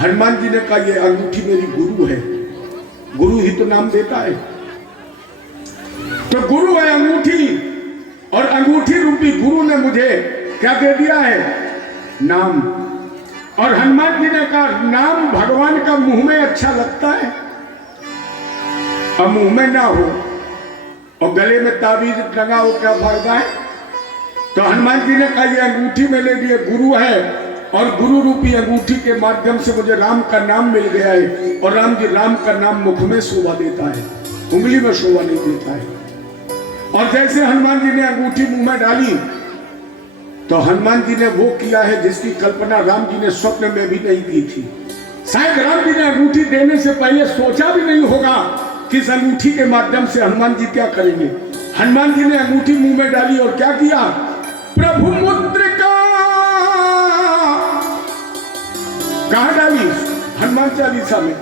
हनुमान जी ने कहा, ये अंगूठी मेरी गुरु है, गुरु ही तो नाम देता है। तो गुरु है अंगूठी, और अंगूठी रूपी गुरु ने मुझे क्या दे दिया है? नाम। और हनुमान जी ने कहा, नाम भगवान का मुंह में अच्छा लगता है, और मुंह में ना हो और गले में ताबीज लगा हो, क्या फायदा है? तो हनुमान जी ने कहा, ये अंगूठी मेरे लिए गुरु है, और गुरु रूपी अंगूठी के माध्यम से मुझे राम का नाम मिल गया है। और राम जी, राम का नाम मुख में शोभा देता है, उंगली में शोभा नहीं देता है। और जैसे हनुमान जी ने अंगूठी मुंह में डाली, तो हनुमान जी ने वो किया है जिसकी कल्पना राम जी ने स्वप्न में भी नहीं की थी। शायद राम जी ने अंगूठी देने से पहले सोचा भी नहीं होगा कि इस अंगूठी के माध्यम से हनुमान जी क्या करेंगे। हनुमान जी ने अंगूठी मुंह में डाली और क्या किया? प्रभु मुद्रिका कहां डाली? हनुमान चालीसा में।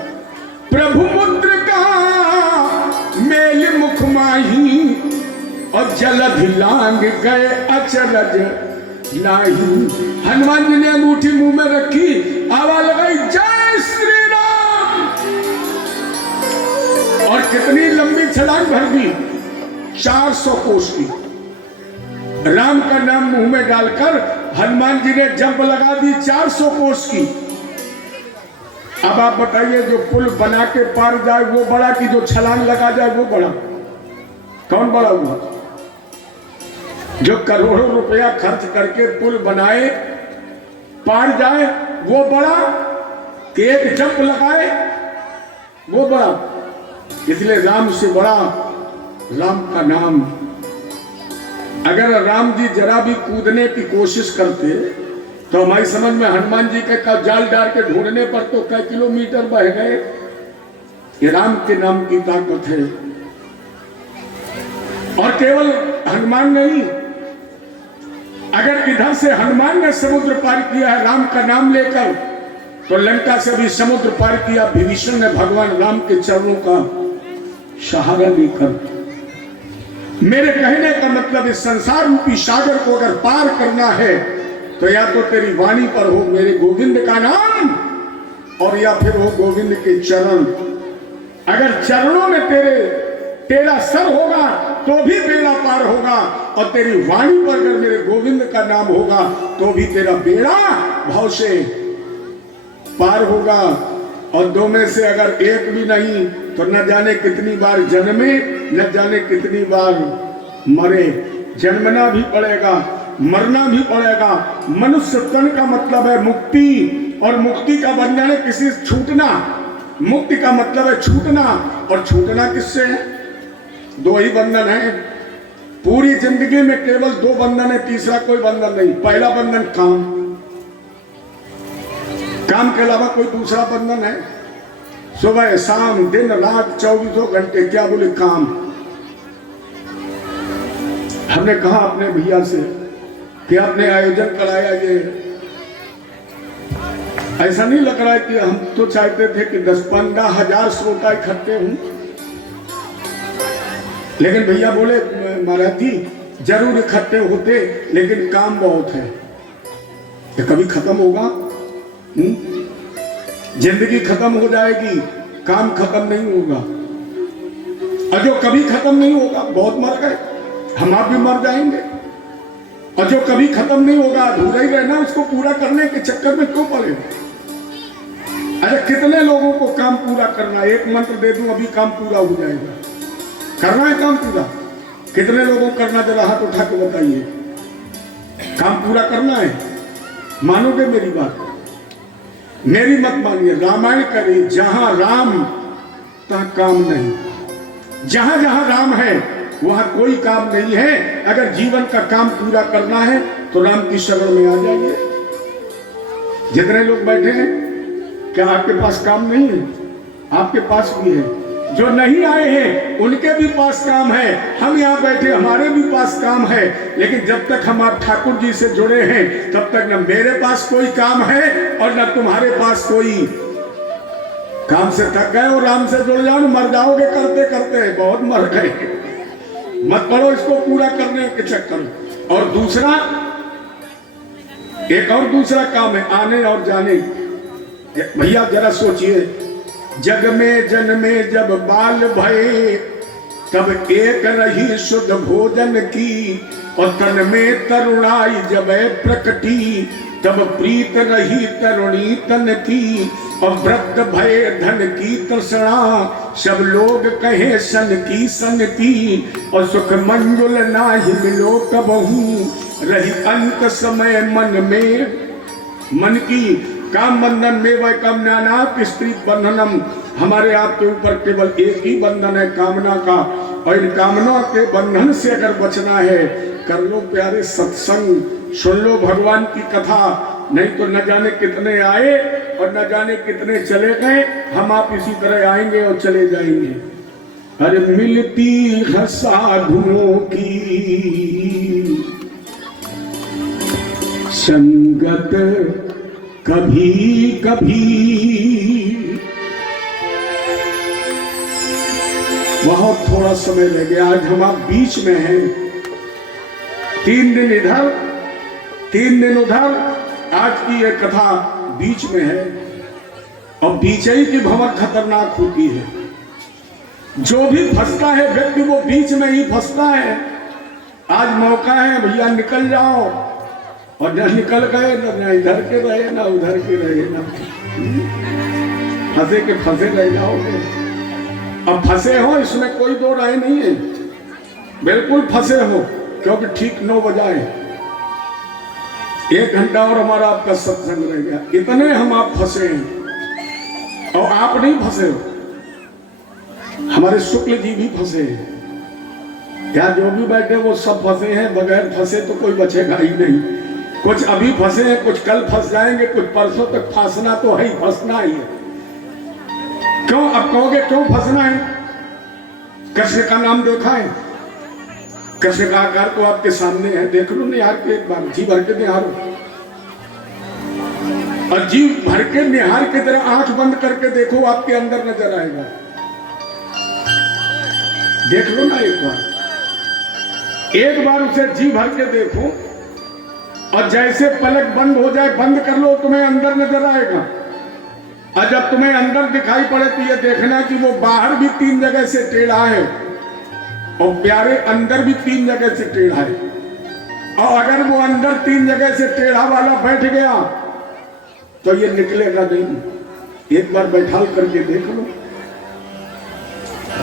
प्रभु मुद्रिका मेल मुख माही, और जलधि लांग गए अचरज नाही। हनुमान जी ने अंगूठी मुंह में रखी, आवाज लगाई, जय श्री राम, और कितनी लंबी छलांग भर दी, 400 कोस की। राम का नाम मुंह में डालकर हनुमान जी ने जंप लगा दी 400 कोस की। अब आप बताइए, जो पुल बना के पार जाए वो बड़ा कि जो छलांग लगा जाए वो बड़ा? कौन बड़ा हुआ? जो करोड़ों रुपया खर्च करके पुल बनाए पार जाए वो बड़ा कि एक जंप लगाए वो बड़ा? इसलिए राम से बड़ा राम का नाम। अगर राम जी जरा भी कूदने की कोशिश करते तो हमारी समझ में हनुमान जी के जाल डाल के ढूंढने पर तो कई किलोमीटर बह गए। ये राम के नाम की ताकत है। और केवल हनुमान नहीं, अगर इधर से हनुमान ने समुद्र पार किया है राम का नाम लेकर, तो लंका से भी समुद्र पार किया विभीषण ने भगवान राम के चरणों का सहारा लेकर। मेरे कहने का मतलब इस संसार रूपी सागर को अगर पार करना है तो या तो तेरी वाणी पर हो मेरे गोविंद का नाम, और या फिर हो गोविंद के चरण। अगर चरणों में तेरा सर होगा तो भी बेड़ा पार होगा, और तेरी वाणी पर अगर मेरे गोविंद का नाम होगा तो भी तेरा बेड़ा भाव से पार होगा। और दो में से अगर एक भी नहीं तो न जाने कितनी बार जन्मे, न जाने कितनी बार मरे। जन्मना भी पड़ेगा, मरना भी पड़ेगा। मनुष्य तन का मतलब है मुक्ति, और मुक्ति का बंधन है किसी से छूटना। मुक्ति का मतलब है छूटना, और छूटना किससे है? दो ही बंधन है पूरी जिंदगी में, केवल दो बंधन है, तीसरा कोई बंधन नहीं। पहला बंधन काम, काम के अलावा कोई दूसरा बंधन है? सुबह शाम दिन रात 24 घंटे क्या बोले काम। हमने कहा अपने भैया से कि आपने आयोजन कराया, ये ऐसा नहीं लग रहा है कि हम तो चाहते थे कि 10-15 हजार श्रोता इकट्ठे हों, लेकिन भैया बोले महाराज जी जरूर इकट्ठे होते लेकिन काम बहुत है। ये कभी खत्म होगा? जिंदगी खत्म हो जाएगी, काम खत्म नहीं होगा। और जो कभी खत्म नहीं होगा, बहुत मर गए, हम आप भी मर जाएंगे। और जो कभी खत्म नहीं होगा, अधूरा ही रहना, उसको पूरा करने के चक्कर में क्यों पड़े? अच्छा, कितने लोगों को काम पूरा करना है? एक मंत्र दे दूं अभी काम पूरा हो जाएगा। करना है काम पूरा? कितने लोगों को करना, जरा हाथ उठा के बताइए। काम पूरा करना है? मानोगे मेरी बात? मेरी मत मानिए, रामायण करिए। जहां राम तहां काम नहीं, जहां जहां राम है वहां कोई काम नहीं है। अगर जीवन का काम पूरा करना है तो राम की शरण में आ जाइए। जितने लोग बैठे हैं, क्या आपके पास काम नहीं है? आपके पास भी है। जो नहीं आए हैं उनके भी पास काम है। हम यहाँ बैठे, हमारे भी पास काम है। लेकिन जब तक हम आप ठाकुर जी से जुड़े हैं तब तक न मेरे पास कोई काम है और न तुम्हारे पास कोई। काम से थक गए और राम से जुड़ जाओ, मर जाओगे करते करते। बहुत मर गए, मत पड़ो इसको पूरा करने के चक्कर। और दूसरा, एक और दूसरा काम है आने और जाने। भैया जरा सोचिए, जग में जन्मे जब बाल भये, तब एक रही शुद्ध भोजन की। और तन में तरुणाई जब प्रकटी, तब प्रीत रही तरुणी तन की। और वृद्ध भय धन की तृष्णा, सब लोग कहे सन की। और सुख मंजुल नाही मिलो कबहू, रही अंत समय मन में। मन की काम बंधन में वह कम नानात स्त्री बंधनम। हमारे आपके ऊपर केवल एक ही बंधन है, कामना का। और इन कामना के बंधन से अगर बचना है, कर लो प्यारे सत्संग, सुन लो भगवान की कथा। नहीं तो न जाने कितने आए और न जाने कितने चले गए। हम आप इसी तरह आएंगे और चले जाएंगे। अरे मिलती है साधुओं की संगत कभी कभी, बहुत थोड़ा समय लग गया। आज हम आप बीच में हैं, 3 दिन इधर 3 दिन उधर। आज की ये कथा बीच में है, और बीच ही की भंवर खतरनाक होती है। जो भी फंसता है व्यक्ति वो बीच में ही फंसता है। आज मौका है भैया, निकल जाओ। और न निकल गए, न इधर के रहे, न उधर के रहे, न फंसे के फंसे रह जाओगे। अब फंसे हो इसमें कोई दो राय नहीं है, बिल्कुल फंसे हो, क्योंकि ठीक 9 बजाए, 1 घंटा और हमारा आपका सत्संग रह गया, इतने हम आप फंसे हैं। और आप नहीं फंसे हो, हमारे शुक्ल जी भी फंसे हैं। क्या जो भी बैठे वो सब फंसे हैं, बगैर फंसे तो कोई बचेगा ही नहीं। कुछ अभी फंसे हैं, कुछ कल फंस जाएंगे, कुछ परसों तक फंसना तो है ही, फंसना ही है। क्यों? अब कहोगे क्यों फंसना है? कृष्ण का नाम देखा है, कृष्ण का आकार तो आपके सामने है, देख लो निहार के एक बार, जी भर के निहारो, और जी भर के निहार की तरह आंख बंद करके देखो, आपके अंदर नजर आएगा। देख लो ना एक बार उसे जी भर के देखो, और जैसे पलक बंद हो जाए बंद कर लो, तुम्हें अंदर नजर आएगा। और जब तुम्हें अंदर दिखाई पड़े तो ये देखना कि वो बाहर भी 3 जगह से टेढ़ा है, और प्यारे अंदर भी 3 जगह से टेढ़ा है। और अगर वो अंदर 3 जगह से टेढ़ा वाला बैठ गया तो ये निकलेगा नहीं। एक बार बैठाल करके देख लो।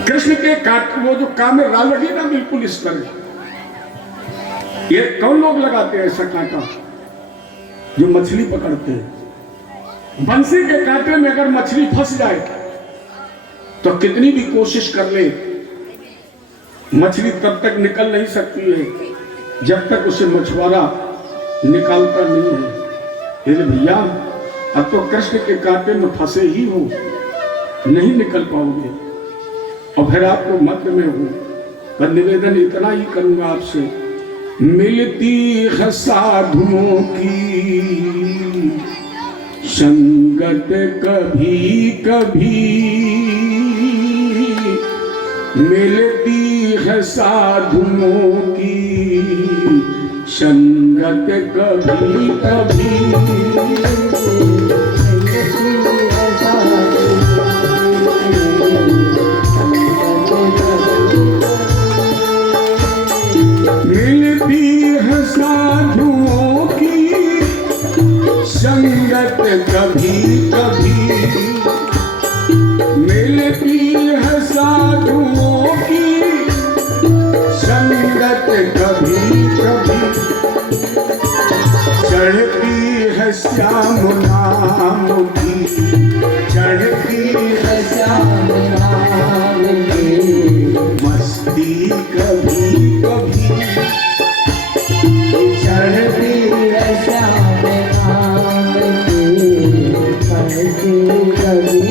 कृष्ण के काट वो जो काम में राल लगी ना, बिल्कुल इस तरह। ये कौन लोग लगाते हैं ऐसा कांटा? जो मछली पकड़ते हैं। बंसी के कांटे में अगर मछली फंस जाए तो कितनी भी कोशिश कर ले, मछली तब तक निकल नहीं सकती है जब तक उसे मछुआरा निकालता नहीं है। ये भैया अब तो कृष्ण के कांटे में फंसे ही हो, नहीं निकल पाओगे। और फिर आपको मध्य में हो, पर निवेदन इतना ही करूंगा आपसे, मिलती है साधुओं की संगत कभी कभी, मिलती है साधुओं की संगत कभी कभी। मिलती है साधुओं की संगत कभी कभी, मिलती है साधुओं की संगत कभी कभी। चढ़ती है श्याम नाम की, चढ़ती है श्याम नाम की मस्ती कभी कभी, चढ़ती है श्याम नाम की मस्ती कभी।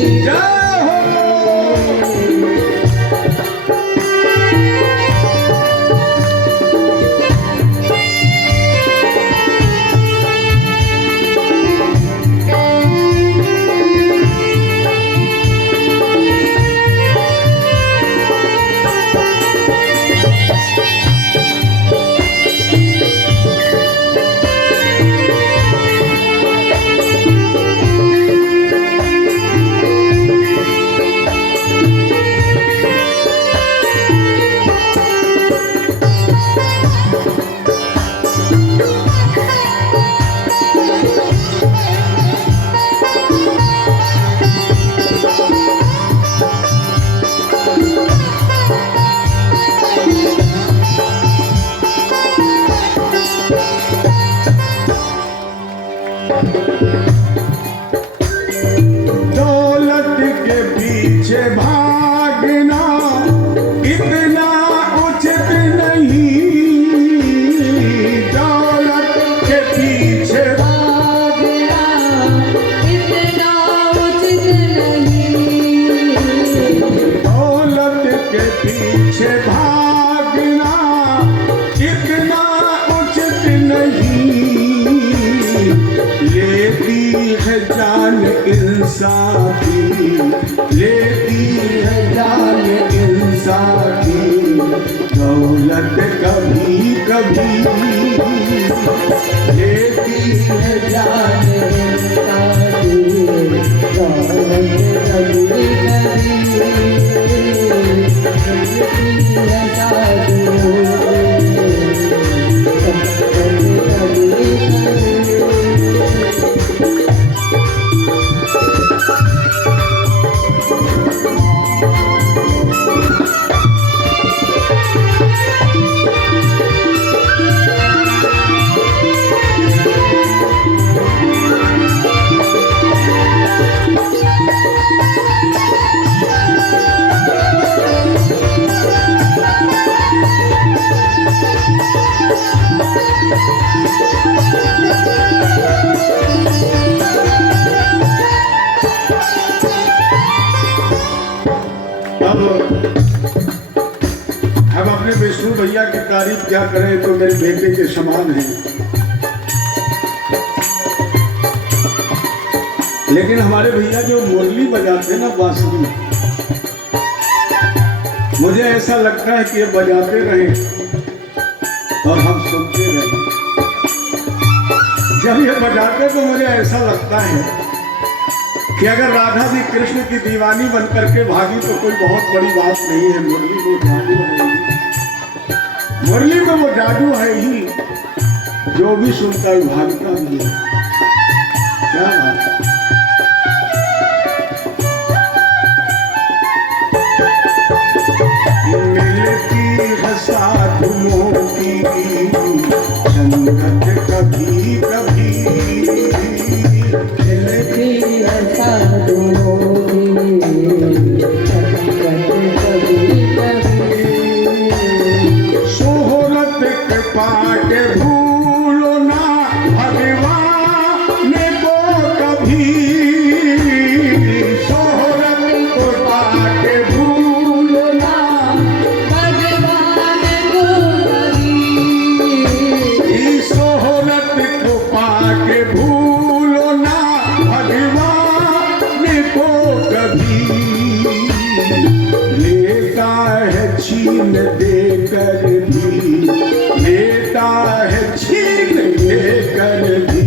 दौलत के पीछे भागना इतना उचित नहीं, दौलत के पीछे भागना इतना उचित नहीं, दौलत के पीछे भागना इतना उचित नहीं। लेती है जान इंसाफी, लेती है जान इंसाफी दौलत कभी कभी, लेती है जान इंसाफी दौलत कभी कभी, लेती है जान अब हम अपने विष्णु भैया की तारीफ क्या करें, तो मेरे बेटे के समान हैं। लेकिन हमारे भैया जो मुरली बजाते हैं ना, बांसुरी, मुझे ऐसा लगता है कि ये बजाते रहे और हम सुनते रहे। जब ये बजाते तो मुझे ऐसा लगता है कि अगर राधा जी कृष्ण की दीवानी बनकर के भागी तो कोई बहुत बड़ी बात नहीं है। मुरली में जादू है ही, मुरली में वो जादू है ही, जो भी सुनता है भागता भी है। क्या बात है। मिलती है साधुओं की संगत कभी कभी, मिलती है साधुओं की संगत कभी कभी। शोहरत के पाके भूलो ना भगवान को कभी, शोहरत को पाके भूलो ना, भगवान को कभी। शोहरत को पाके भूलो ना भगवान को कभी। लेता है छीन देकर भी, लेता है छीन देकर भी,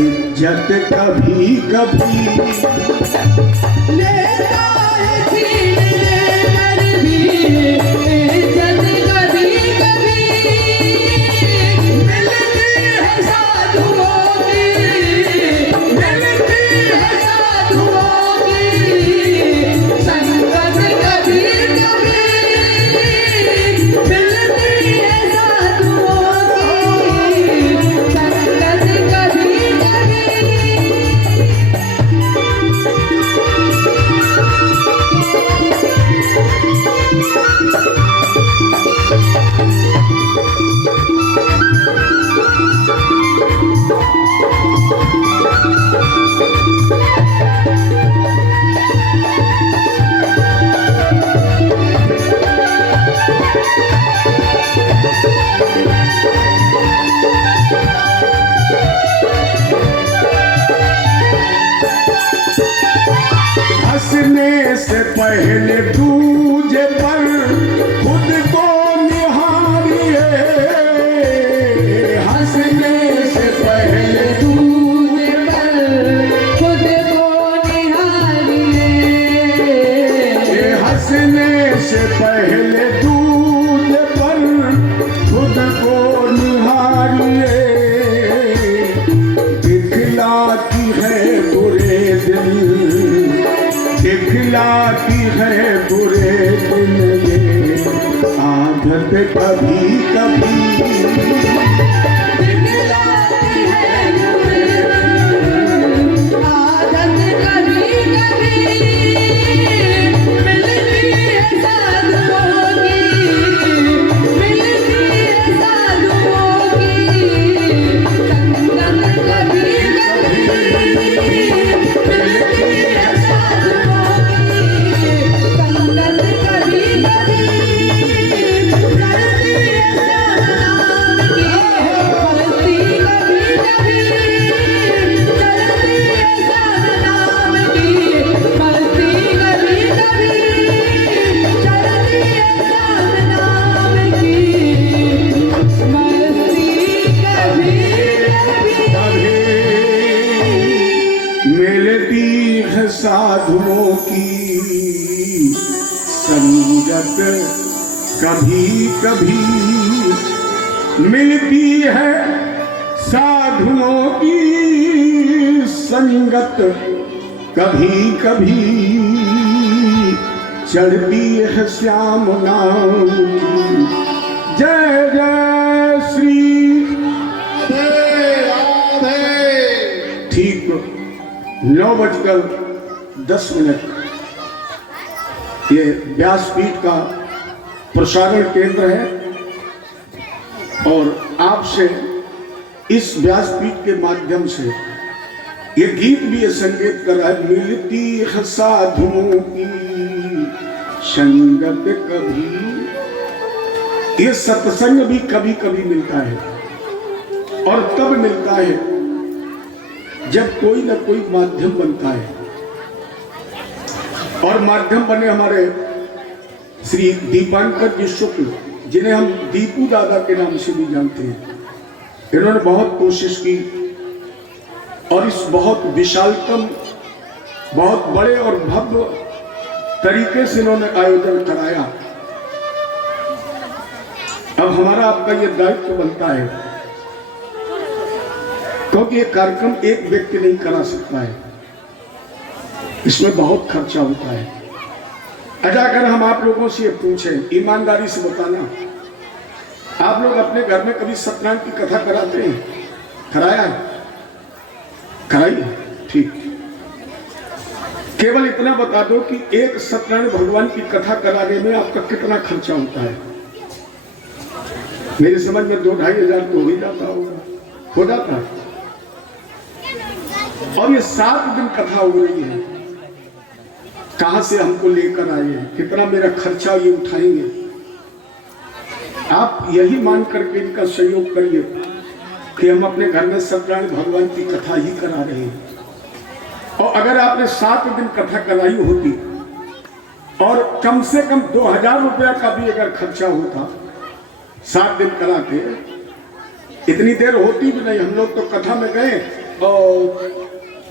इज्जत कभी कभी। लेता है छीन लेकर भी, इज्जत कभी कभी। मिलती है साधुओं की, मिलती है साधुओं की संगत कभी कभी। मिलती है साधुओं की संगत कभी कभी। हंसने से पहले दूजे पर खुद को निहारिए, हंसने से पहले दूजे पर खुद को निहारिए। हंसने से पहले दूजे पर खुद को निहारिए। दिखलाती है बुरे दिन, दिखलाती है बुरे दिन ये आदत कभी कभी। दिखलाती है बुरे दिन, आदत कभी कभी। मिलती है साधुओं की, मिलती है साधुओं की संगत कभी कभी। मिलती है साधुओं की संगत कभी कभी। करती है नाम की भक्ति कभी कभी। करती है नाम की भक्ति कभी कभी। करती है नाम की मस्ती कभी कभी। मिलती है साधुओं की संगत कभी कभी, मिलती है साधुओं की संगत कभी कभी। चढ़ती है श्याम नाम की जय जय श्री। राधे राधे। ठीक 9:10 ये व्यासपीठ का प्रसारण केंद्र है। और आपसे इस व्यासपीठ के माध्यम से ये गीत भी ये संकेत कर रहा है, मिलती है साधुओं की संगत कभी। ये सत्संग भी कभी कभी मिलता है, और तब मिलता है जब कोई ना कोई माध्यम बनता है। और माध्यम बने हमारे श्री दीपांकर जी शुक्ल, जिन्हें हम दीपू दादा के नाम से भी जानते हैं। इन्होंने बहुत कोशिश की और इस बहुत विशालतम, बहुत बड़े और भव्य तरीके से इन्होंने आयोजन कराया। अब हमारा आपका ये दायित्व बनता है, क्योंकि ये कार्यक्रम एक व्यक्ति नहीं करा सकता है, इसमें बहुत खर्चा होता है। अच्छा, अगर हम आप लोगों से ये पूछें, ईमानदारी से बताना, आप लोग अपने घर में कभी सत्यनारायण की कथा कराते हैं? कराया है? कराइए, ठीक। केवल इतना बता दो कि एक सत्यनारायण भगवान की कथा कराने में आपका कितना खर्चा होता है। मेरी समझ में 2-2.5 हजार तो हो ही जाता होगा, हो जाता है। और ये 7 दिन कथा हो रही है, कहां से हमको लेकर आए हैं, कितना मेरा खर्चा ये उठाएंगे। आप यही मान करके इनका सहयोग करिए कि हम अपने घर में सत्यनारायण भगवान की कथा ही करा रहे हैं। और अगर आपने 7 दिन कथा कराई होती और कम से कम 2000 रुपया का भी अगर खर्चा होता 7 दिन करा के, इतनी देर होती भी नहीं। हम लोग तो कथा में गए और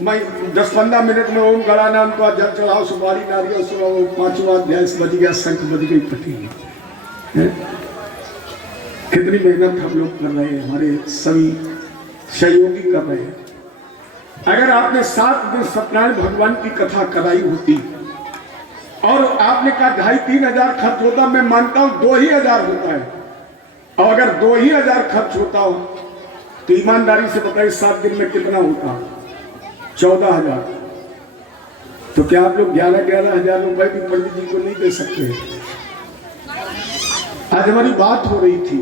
मैं 10-15 मिनट में ओम गणा नाम का जल चढ़ाओ, सुपारी नारियल सुनाओ, 5वां अध्याय बज गया, शंख बज गई, पटी। कितनी मेहनत हम लोग कर रहे हैं, हमारे सभी सहयोगी कर रहे हैं। अगर आपने 7 दिन सत्यनारायण भगवान की कथा कराई होती और आपने कहा 2,500-3 हजार खर्च होता, मैं मानता हूं 2 ही हजार होता है। और अगर 2 ही हजार खर्च होता हो तो ईमानदारी से बताइए 7 दिन में कितना होता? 14,000। तो क्या आप लोग 11-11 हजार रुपए भी पंडित जी को नहीं दे सकते? आज हमारी बात हो रही थी,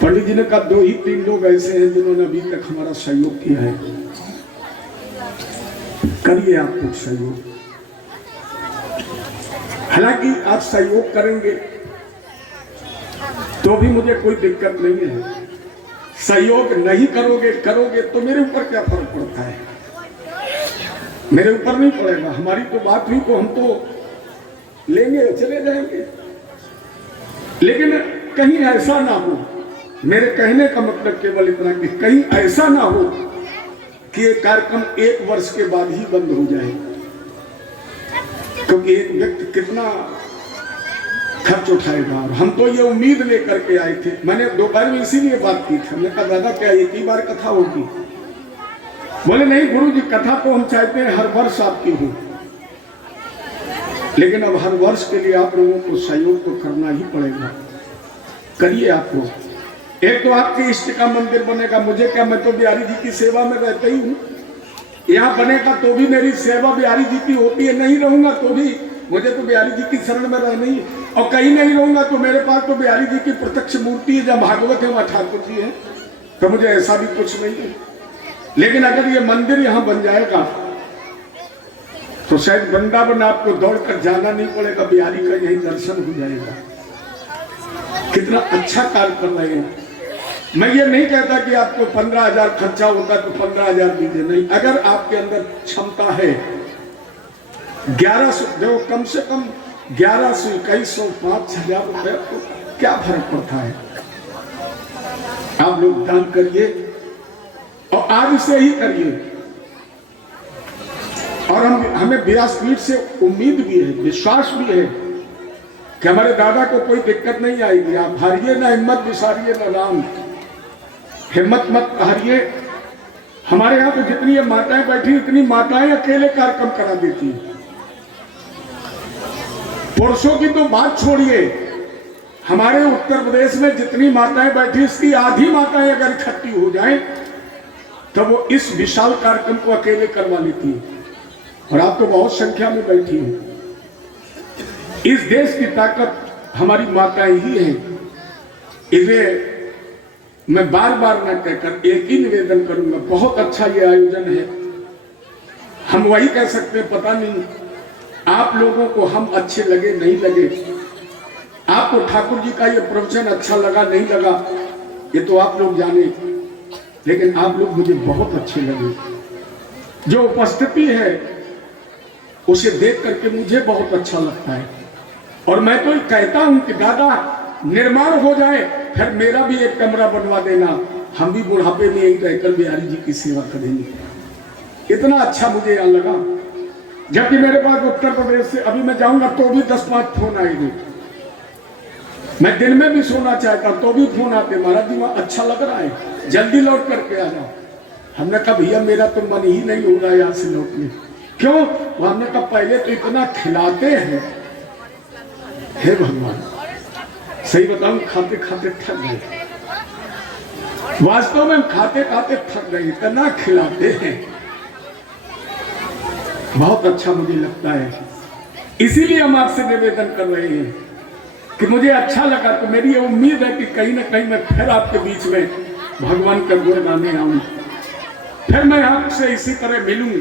पंडित जी ने कहा 2 ही 3 लोग ऐसे हैं जिन्होंने अभी तक हमारा सहयोग किया है। करिए आप कुछ सहयोग। हालांकि आप सहयोग करेंगे तो भी मुझे कोई दिक्कत नहीं है, सहयोग नहीं करोगे तो मेरे ऊपर क्या फर्क पड़ता है? मेरे ऊपर नहीं पड़ेगा। हमारी तो बात हुई तो हम तो लेंगे, चले जाएंगे। लेकिन कहीं ऐसा ना हो, मेरे कहने का मतलब केवल इतना कि कहीं ऐसा ना हो कि ये कार्यक्रम 1 वर्ष के बाद ही बंद हो जाए, क्योंकि एक व्यक्ति कितना खर्च उठाएगा। और हम तो ये उम्मीद लेकर के आए थे, मैंने दोपहर में इसीलिए बात की थी। हमने कहा दादा क्या एक ही बार कथा होगी? बोले नहीं गुरु जी, कथा तो हम चाहते हैं हर वर्ष आपकी हो, लेकिन अब हर वर्ष के लिए आप लोगों को सहयोग तो करना ही पड़ेगा। करिए आप लोग। एक तो आपके इष्ट का मंदिर बनेगा, मुझे क्या, मैं तो बिहारी जी की सेवा में रहता ही हूँ। यहाँ बनेगा तो भी मेरी सेवा बिहारी जी की होती है, नहीं रहूंगा तो भी मुझे तो बिहारी जी की शरण में रहना ही है। और कहीं नहीं रहूंगा तो मेरे पास तो बिहारी जी की प्रत्यक्ष मूर्ति है, जब भागवत है वहां ठाकुर जी है, तो मुझे ऐसा भी कुछ नहीं है। लेकिन अगर ये मंदिर यहाँ बन जाएगा तो शायद वृंदावन आपको दौड़कर जाना नहीं पड़ेगा, बिहारी का यही दर्शन हो जाएगा। कितना अच्छा कार्य कर रहे हैं। मैं ये नहीं कहता कि आपको 15,000 खर्चा होता तो 15,000 दीजिए, नहीं। अगर आपके अंदर क्षमता है 1100 देखो, कम से कम 1100, 2100, 5,000 रुपये को क्या फर्क पड़ता है? आप लोग दान करिए और आज से ही करिए। और हमें व्यासपीठ से उम्मीद भी है, विश्वास भी है कि हमारे दादा को कोई दिक्कत नहीं आएगी। आप हारिए ना, हिम्मत विसारिए ना राम, हिम्मत मत हारिए। हमारे यहाँ तो जितनी माताएं बैठी, इतनी माताएं अकेले कार्यक्रम करा देती हैं। पुरुषों की तो बात छोड़िए, हमारे उत्तर प्रदेश में जितनी माताएं बैठी, इसकी आधी माताएं अगर इकट्ठी हो जाएं तो वो इस विशाल कार्यक्रम को अकेले करवा लेती है। और आप तो बहुत संख्या में बैठी हैं। इस देश की ताकत हमारी माताएं ही हैं। इसे मैं बार बार न कहकर एक ही निवेदन करूंगा, बहुत अच्छा ये आयोजन है। हम वही कह सकते हैं, पता नहीं आप लोगों को हम अच्छे लगे नहीं लगे, आपको ठाकुर जी का ये प्रवचन अच्छा लगा नहीं लगा, ये तो आप लोग जाने, लेकिन आप लोग मुझे बहुत अच्छे लगे। जो उपस्थिति है उसे देख करके मुझे बहुत अच्छा लगता है। और मैं तो कहता हूं कि दादा निर्माण हो जाए, फिर मेरा भी एक कमरा बनवा देना, हम भी बुढ़ापे में यही रहकर बिहारी जी की सेवा करेंगे। इतना अच्छा मुझे यहाँ लगा। जबकि मेरे पास उत्तर प्रदेश से अभी मैं जाऊंगा तो भी 10-5 फोन आएंगे। मैं दिन में भी सोना चाहता तो भी फोन आते, महाराज जी वहां अच्छा लग रहा है, जल्दी लौट करके आ जाओ। हमने कहा भैया मेरा तो मन ही नहीं हो रहा है यहाँ से लौटने। क्यों? हमने कहा पहले तो इतना खिलाते हैं, हे भगवान सही बताऊं खाते खाते थक गए, वास्तव में खाते खाते थक गए, इतना खिलाते हैं। बहुत अच्छा मुझे लगता है, इसीलिए हम आपसे निवेदन कर रहे हैं कि मुझे अच्छा लगा। तो मेरी ये उम्मीद है कि कहीं ना कहीं मैं फिर आपके बीच में भगवान का गुण गाने आऊं, फिर मैं आपसे इसी तरह मिलूं।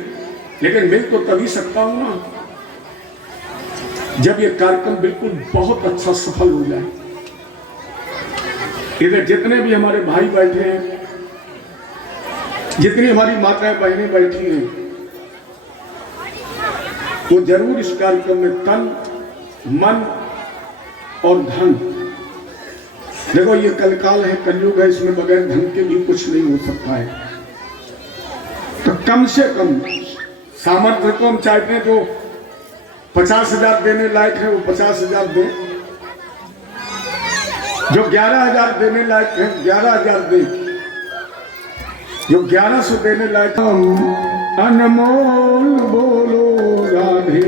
लेकिन मिल तो तभी सकता हूं ना जब ये कार्यक्रम बिल्कुल बहुत अच्छा सफल हो जाए। इधर जितने भी हमारे भाई बैठे हैं, जितनी हमारी माताएं बहनें बैठी हैं, वो जरूर इस कार्यक्रम में तन मन और धन, देखो ये कलकाल है, कलयुग है, इसमें बगैर धन के भी कुछ नहीं हो सकता है। तो कम से कम सामर्थ्य को हम चाहते हैं जो 50,000 देने लायक है वो 50,000 दे, जो 11,000 देने लायक है 11,000 दे, जो 1100 देने लायक है। अनमोल बोलो राधे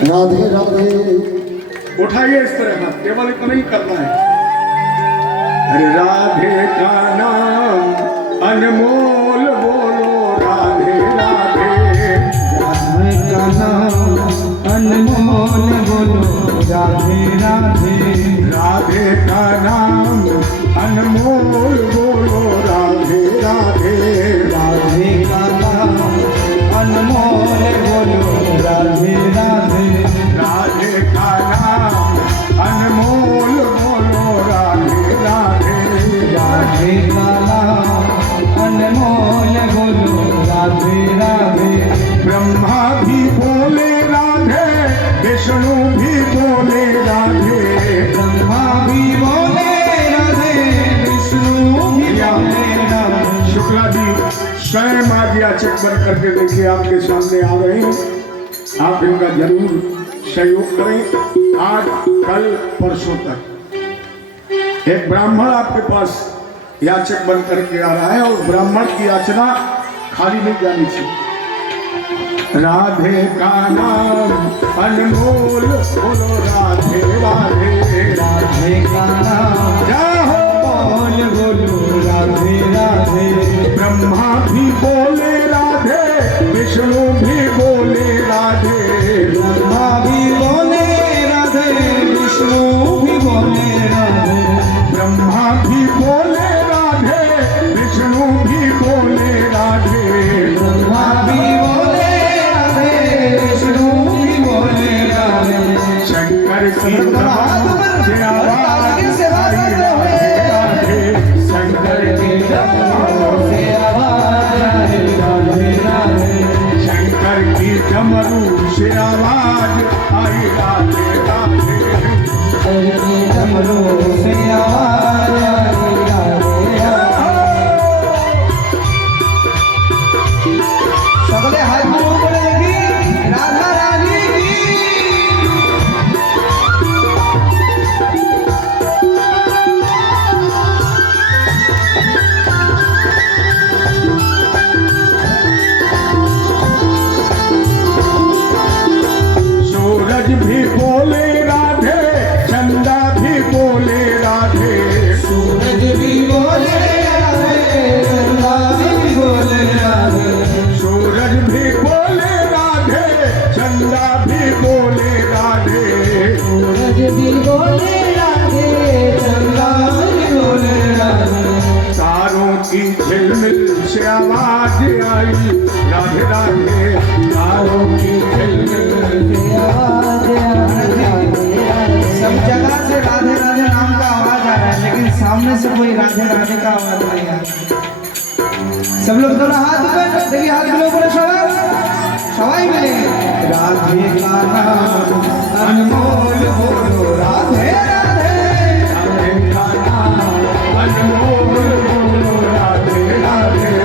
राधे राधे। उठाइए इस तरह हाथ, केवल इतना ही करना है। अरे राधे का नाम अनमोल बोलो राधे राधे, राधे का नाम अनमोल बोलो राधे राधे, राधे का नाम अनमोल बोलो राधे राधे, राधे का नाम अनमोल बोलो राधे राधे, राधे का नाम अनमोल बोलो राधे राधे, राधे का नाम अनमोल बोलो राधे राधे। ब्रह्मा भी बोले राधे, विष्णु भी बोले राधे, ब्रह्मा भी बोले राधे, विष्णु भी बोले राधे। शुक्ला जी स्वयं आज याचक बन करके देखिए आपके सामने आ रहे हैं, आप इनका जरूर सहयोग करें। आज कल परसों तक एक ब्राह्मण आपके पास याचक बन करके आ रहा है, और ब्राह्मण की याचना खाली नहीं जानी चाहिए। राधे का नाम अनमोल बोलो राधे राधे, राधे का नाम जाहो बोल बोलो राधे राधे, ब्रह्मा भी बोले राधे, विष्णु भी बोले राधे, ब्रह्मा भी बोले राधे, विष्णु भी बोले राधे, ब्रह्मा भी बोले राधे, विष्णु भी बोले राधे, ब्रह्मा भी बोले राधे, विष्णु भी बोले राधे। शंकर की तमाम से आवाज आई राधे राधे, शंकर की तमाम से आवाज आई राधे राधे, शंकर की डमरू से आवाज आई राधे राधे, डमरू से आवाज आई राधे राधे। सबले हाथ में ऊपर लगी राधा रानी की। सूरज भी बोले राधे, चंदा भी बोले राधे, सूरज भी बोले राधे, चंदा भी बोले राधे, सूरज भी बोले राधे, चंदा भी बोले राधे, सूरज भी बोले राधे, से आवाज आई, राधे राधे आओ की सब जगह से राधे राधे नाम का आवाज आ रहा है, लेकिन सामने से कोई राधे राधे का आवाज नहीं आ रहा। सब लोग दोनों हाथ ऊपर देखिए, हाथ के ऊपर सवाई मिलेंगे। राधे का नाम अनमोल बोलो, राधे राधे राधे का नाम अनमोल बोलो, राधे राधे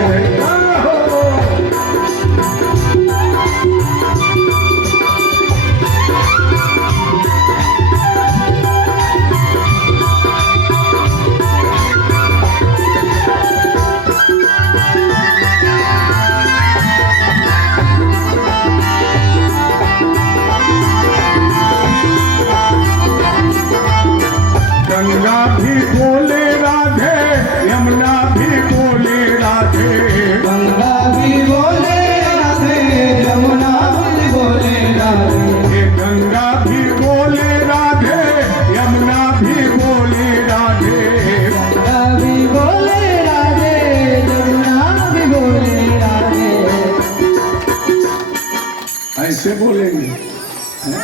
गंगा भी बोले राधे, यमुना भी बोले राधे, गंगा भी बोले राधे, यमुना भी बोले राधे, ये गंगा भी बोले राधे, यमुना भी बोले राधे, गंगा भी बोले राधे, यमुना भी बोले राधे। ऐसे बोलेंगे हैं?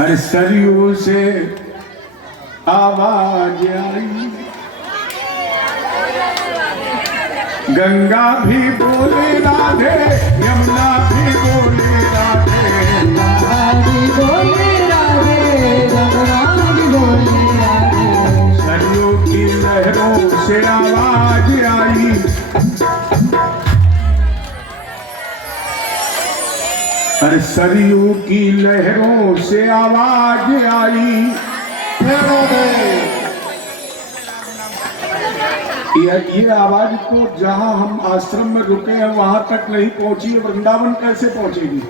अरे सरयू से आवाज आई, गंगा भी बोले राधे, यमुना भी बोले राधे, गंगा भी बोले राधे, यमुना भी बोले राधे, सरयू की लहरों से आवाज आई, अरे सरयू की लहरों से आवाज आई, ये आवाज को जहां हम आश्रम में रुके हैं वहां तक नहीं पहुंची, वृंदावन कैसे पहुंचेगी?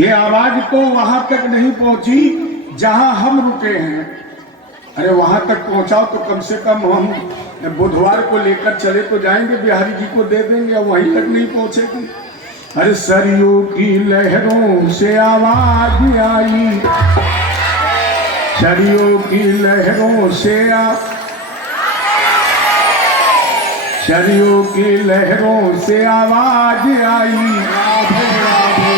ये आवाज तो वहां तक नहीं पहुंची जहां हम रुके हैं। अरे वहां तक पहुंचाओ तो कम से कम हम बुधवार को लेकर चले तो जाएंगे, बिहारी जी को दे देंगे, वहीं तक नहीं पहुंचेगी। अरे सरयू की लहरों से आवाज आई, सरयू की लहरों से सरयू की लहरों से आवाज आई, राधे राधे,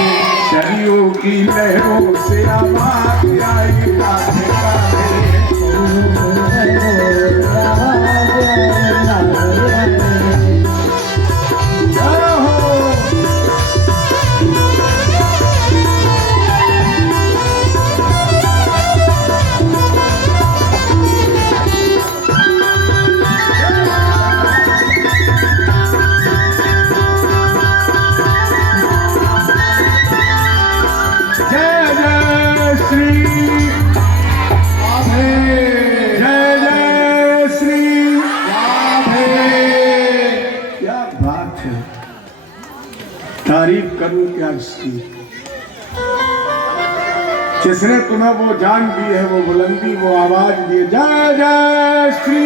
सरयू की लहरों से आवाज आई, राधे राधे। तारीफ करूं क्या इसकी, जिसने तुम्हें वो जान दी है, वो बुलंदी, वो आवाज दी है। जय जय श्री।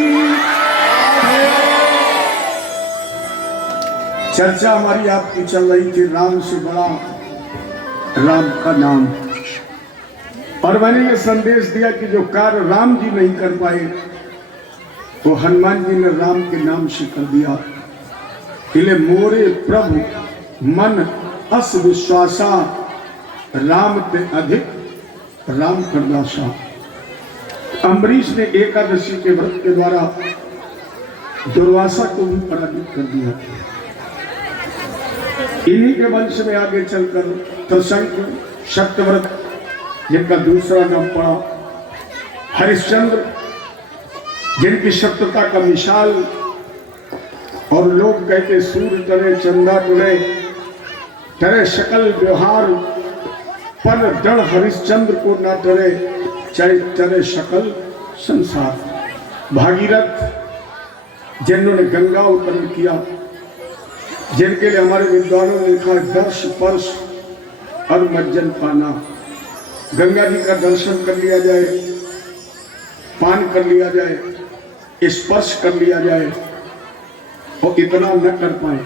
चर्चा हमारी आपकी चल रही थी राम से बड़ा राम का नाम, और मैंने ये संदेश दिया कि जो कार्य राम जी नहीं कर पाए वो हनुमान जी ने राम के नाम से कर दिया। इले मोरे प्रभु मन अस विश्वासा, राम ते अधिक राम करदासा। अम्बरीश ने एकादशी के व्रत के द्वारा दुर्वासा को भी पराजित कर दिया। इन्हीं के वंश में आगे चलकर त्रिशंकु, शक्तव्रत, जिनका दूसरा नाम पड़ा, हरिश्चंद्र, जिनकी शक्तता का मिसाल, और लोग कहते सूर्य तरे चंदा टुरे, टरे शकल व्यवहार पर जड़ हरिश्चंद्र को न टरे, चाहे टरे शकल संसार। भागीरथ जिन्होंने गंगा उत्पन्न किया, जिनके लिए हमारे विद्वानों ने लिखा दर्श स्पर्श और मज्जन पाना। गंगा जी का दर्शन कर लिया जाए, पान कर लिया जाए, स्पर्श कर लिया जाए, और इतना न कर पाए,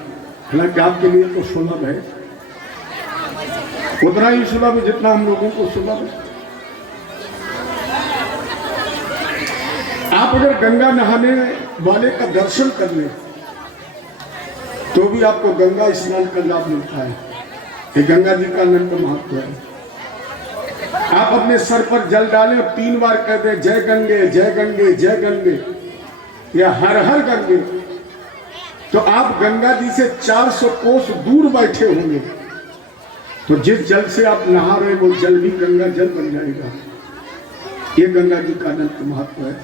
हालांकि आपके लिए तो सुलभ है, उतना ही सुलभ है जितना हम लोगों को सुलभ है। आप अगर गंगा नहाने वाले का दर्शन कर ले तो भी आपको गंगा स्नान का लाभ मिलता है। ये गंगा जी का अनंत महत्व है। आप अपने सर पर जल डालें और 3 बार कहते हैं जय गंगे जय गंगे जय गंगे या हर हर गंगे, तो आप गंगा जी से 400 कोस दूर बैठे होंगे, तो जिस जल से आप नहा रहे वो जल भी गंगा जल बन जाएगा। ये गंगा जी का अनंत महत्व है।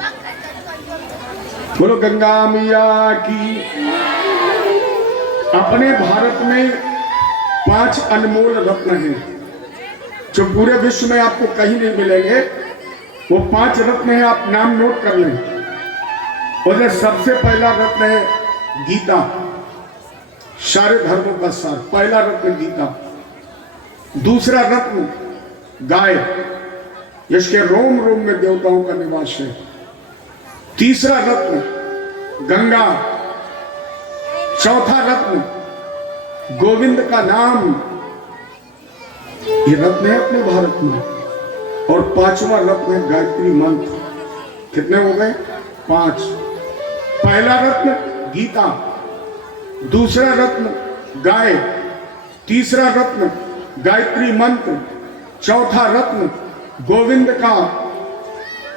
बोलो गंगा मैया की। अपने भारत में 5 अनमोल रत्न हैं जो पूरे विश्व में आपको कहीं नहीं मिलेंगे। वो 5 रत्न हैं, आप नाम नोट कर लें। और सबसे पहला रत्न है गीता, सारे धर्मों का सार। पहला रत्न गीता। दूसरा रत्न गाय, जिसके रोम रोम में देवताओं का निवास है। तीसरा रत्न गंगा। चौथा रत्न गोविंद का नाम। ये रत्न है अपने भारत में। और 5वां रत्न है गायत्री मंत्र। कितने हो गए? 5। पहला रत्न गीता, दूसरा रत्न गाय, तीसरा रत्न गायत्री मंत्र, चौथा रत्न गोविंद का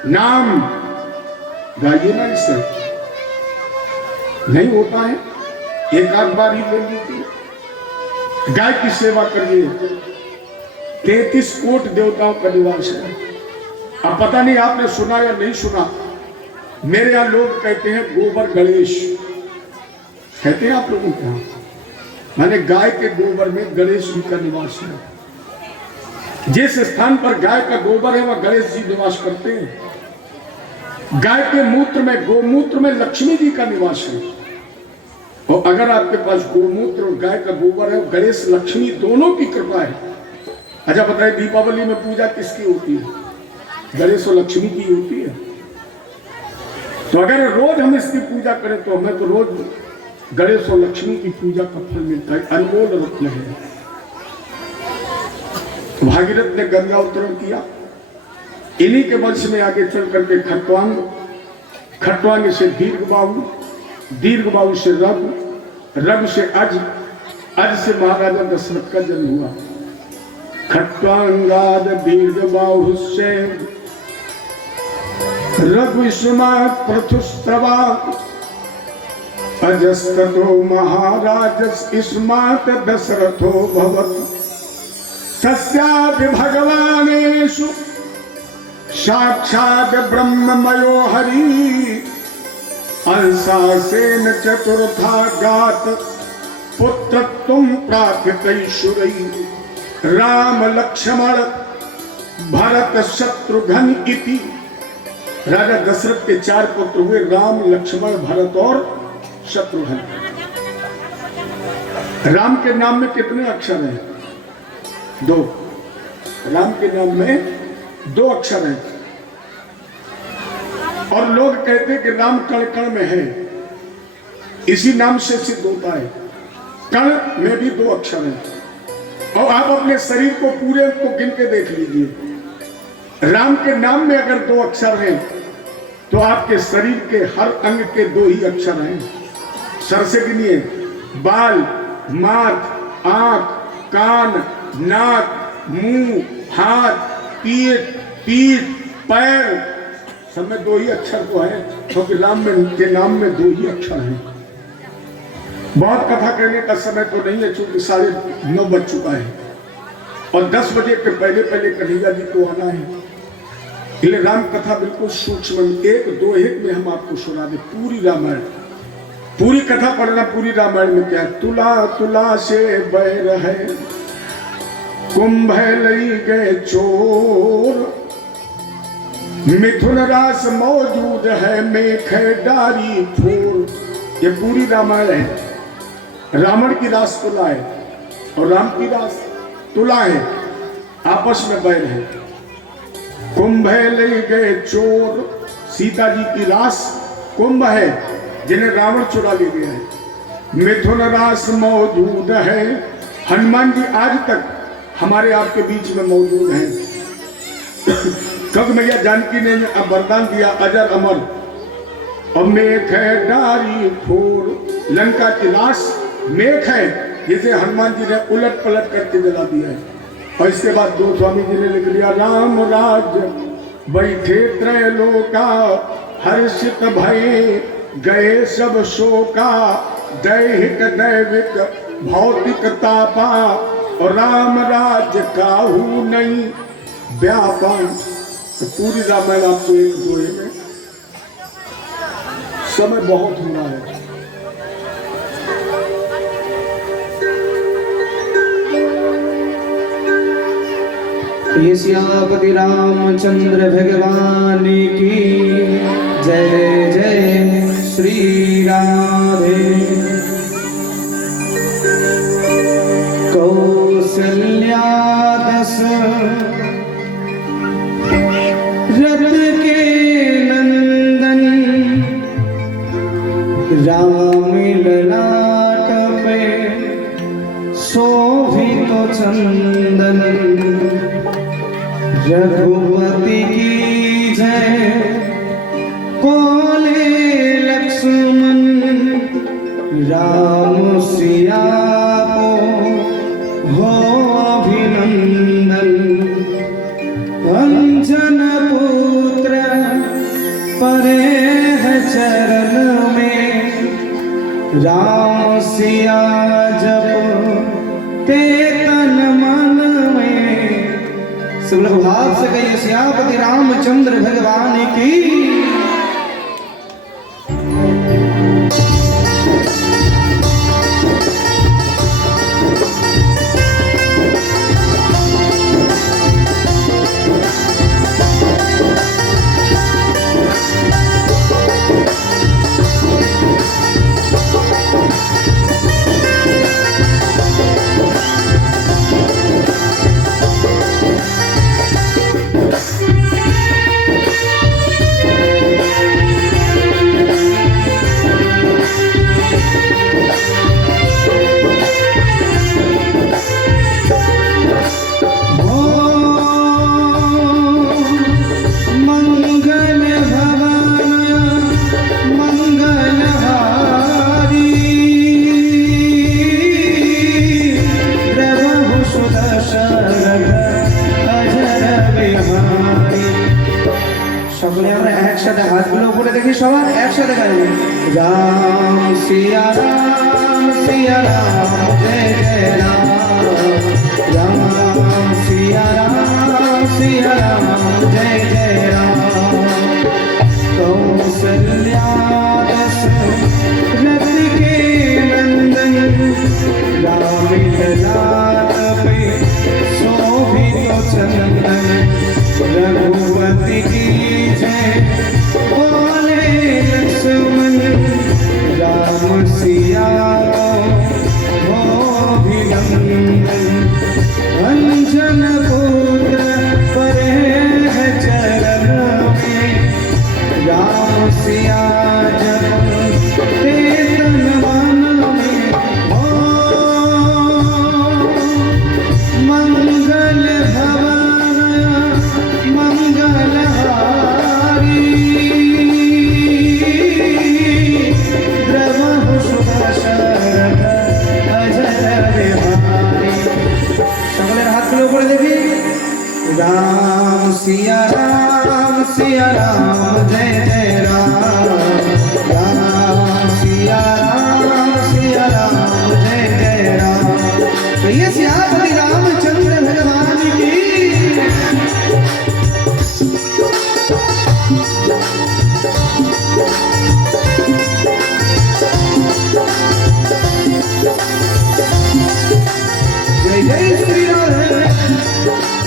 नाम। गाइए ना, इससे नहीं होता है, एक आध बार ही ले लीजिए। गाय की सेवा करिए। 33 कोट देवताओं का निवास है। अब पता नहीं आपने सुना या नहीं सुना, मेरे यहां लोग कहते हैं गोबर गणेश। कहते हैं आप लोगों के यहां? माने गाय के गोबर में गणेश जी का निवास है। जिस स्थान पर गाय का गोबर है वह गणेश जी निवास करते हैं। गाय के मूत्र में, गोमूत्र में लक्ष्मी जी का निवास है। और अगर आपके पास गोमूत्र और गाय का गोबर है, गणेश लक्ष्मी दोनों की कृपा है। अच्छा बताइए, दीपावली में पूजा किसकी होती है? गणेश और लक्ष्मी की होती है। तो अगर रोज हम इसकी पूजा करें तो हमें तो रोज गणेश और लक्ष्मी की पूजा का फल मिलता है। अनमोल रत्न है। भागीरथ ने गंगा उत्तरण किया। इन्हीं के वंश में आगे चल करके खट्वांग, खट्वांग से दीर्घबाहु, दीर्घबाहु से रघु, रघु से अज, अज से महाराजा दशरथ का जन्म हुआ। खट्वांगाद दीर्घबाहु से रघुष्मा पृथुस्त्रवा, अजस्ततो महाराजस इस्मात दशरथो भवत। तस्यापि भगवानेषु साक्षात् ब्रह्ममयो हरि, अंशासेन चतुर्था गात पुत्रत्वं प्राप्तैश्वर्यै। राम लक्ष्मण भरत शत्रुघ्न इति। राजा दशरथ के 4 पुत्र हुए, राम लक्ष्मण भरत और शत्रुघ्न। राम के नाम में कितने अक्षर हैं? 2। राम के नाम में 2 अक्षर हैं। और लोग कहते हैं कि राम कण कण में है, इसी नाम से सिद्ध होता है। कण में भी 2 अक्षर हैं। और आप अपने शरीर को पूरे को गिन के देख लीजिए। राम के नाम में अगर 2 अक्षर हैं तो आपके शरीर के हर अंग के 2 ही अक्षर हैं। सर से गिनिए, बाल, माथ, आंख, कान, नाक, मुंह, हाथ, पीठ, पैर, सब में 2 ही अक्षर तो है, क्योंकि राम के नाम में 2 ही अक्षर हैं। बहुत कथा कहने का समय तो नहीं है, चूंकि 9:30 बज चुका है और 10 बजे के पहले पहले कन्हैया जी को आना है। इसलिए राम कथा बिल्कुल सूक्ष्म 1-2 में हम आपको सुना दे। पूरी रामायण, पूरी कथा पढ़ना। पूरी रामायण में क्या है? तुला तुला से बैर है, कुंभ लई गए चोर, मिथुन रास मौजूद है, मेघ डारी फोर। ये पूरी रामायण है। रावण की रास तुला है और राम की रास तुला है, आपस में बैर है। कुंभ ले गए चोर, सीता जी की रास कुंभ है जिन्हें रावण चुरा ले गया है। मिथुन रास मौजूद है, हनुमान जी आज तक हमारे आपके बीच में मौजूद हैं। क्योंकि मैया जानकी ने अब वरदान दिया अजर अमर। और मेघ डारी फोर, लंका की रास मेघ है जिसे हनुमान जी ने उलट पलट करके जला दिया है। और इसके बाद गोस्वामी जी ने लिख दिया राम राज्य बैठे त्रैलोका हर्षित भये गए सब शोका दैहिक दैविक भौतिक तापा और राम राज्य काहू नहीं व्यापन। तो पूरी रामायण आपको एक दोहे में, समय बहुत हो रहा है। ये सियापति रामचंद्र भगवान की जय जय श्री राधे। कौसल्या दस रथ के नंदन राम ललाट पे शोभित चंदन रघुपति की जय बोले लक्ष्मण राम सिया को हो अभिनंदन। अंजन पुत्र परे है चरण में राम सिया जप ते तन मन में। सब लोग भाव से कहिए सियापति रामचंद्र भगवान की। राम सिया राम जय जय राम। राम सिया राम जय जय राम। कौसल्या दस रथ के नंदन राम ललाट पे शोभित चंदन रघुपति की जय बोले लक्ष्मण राम सिया हो अभिनंदन। अंजन पुत्र परे है चरण में राम सिया जप ते तन मन में। मंगल भवन मंगल राम सिया राम जय जय राम। राम सिया राम जय जय राम। तो ये सियापति रामचंद्र भगवान की। जय जय श्री राधे।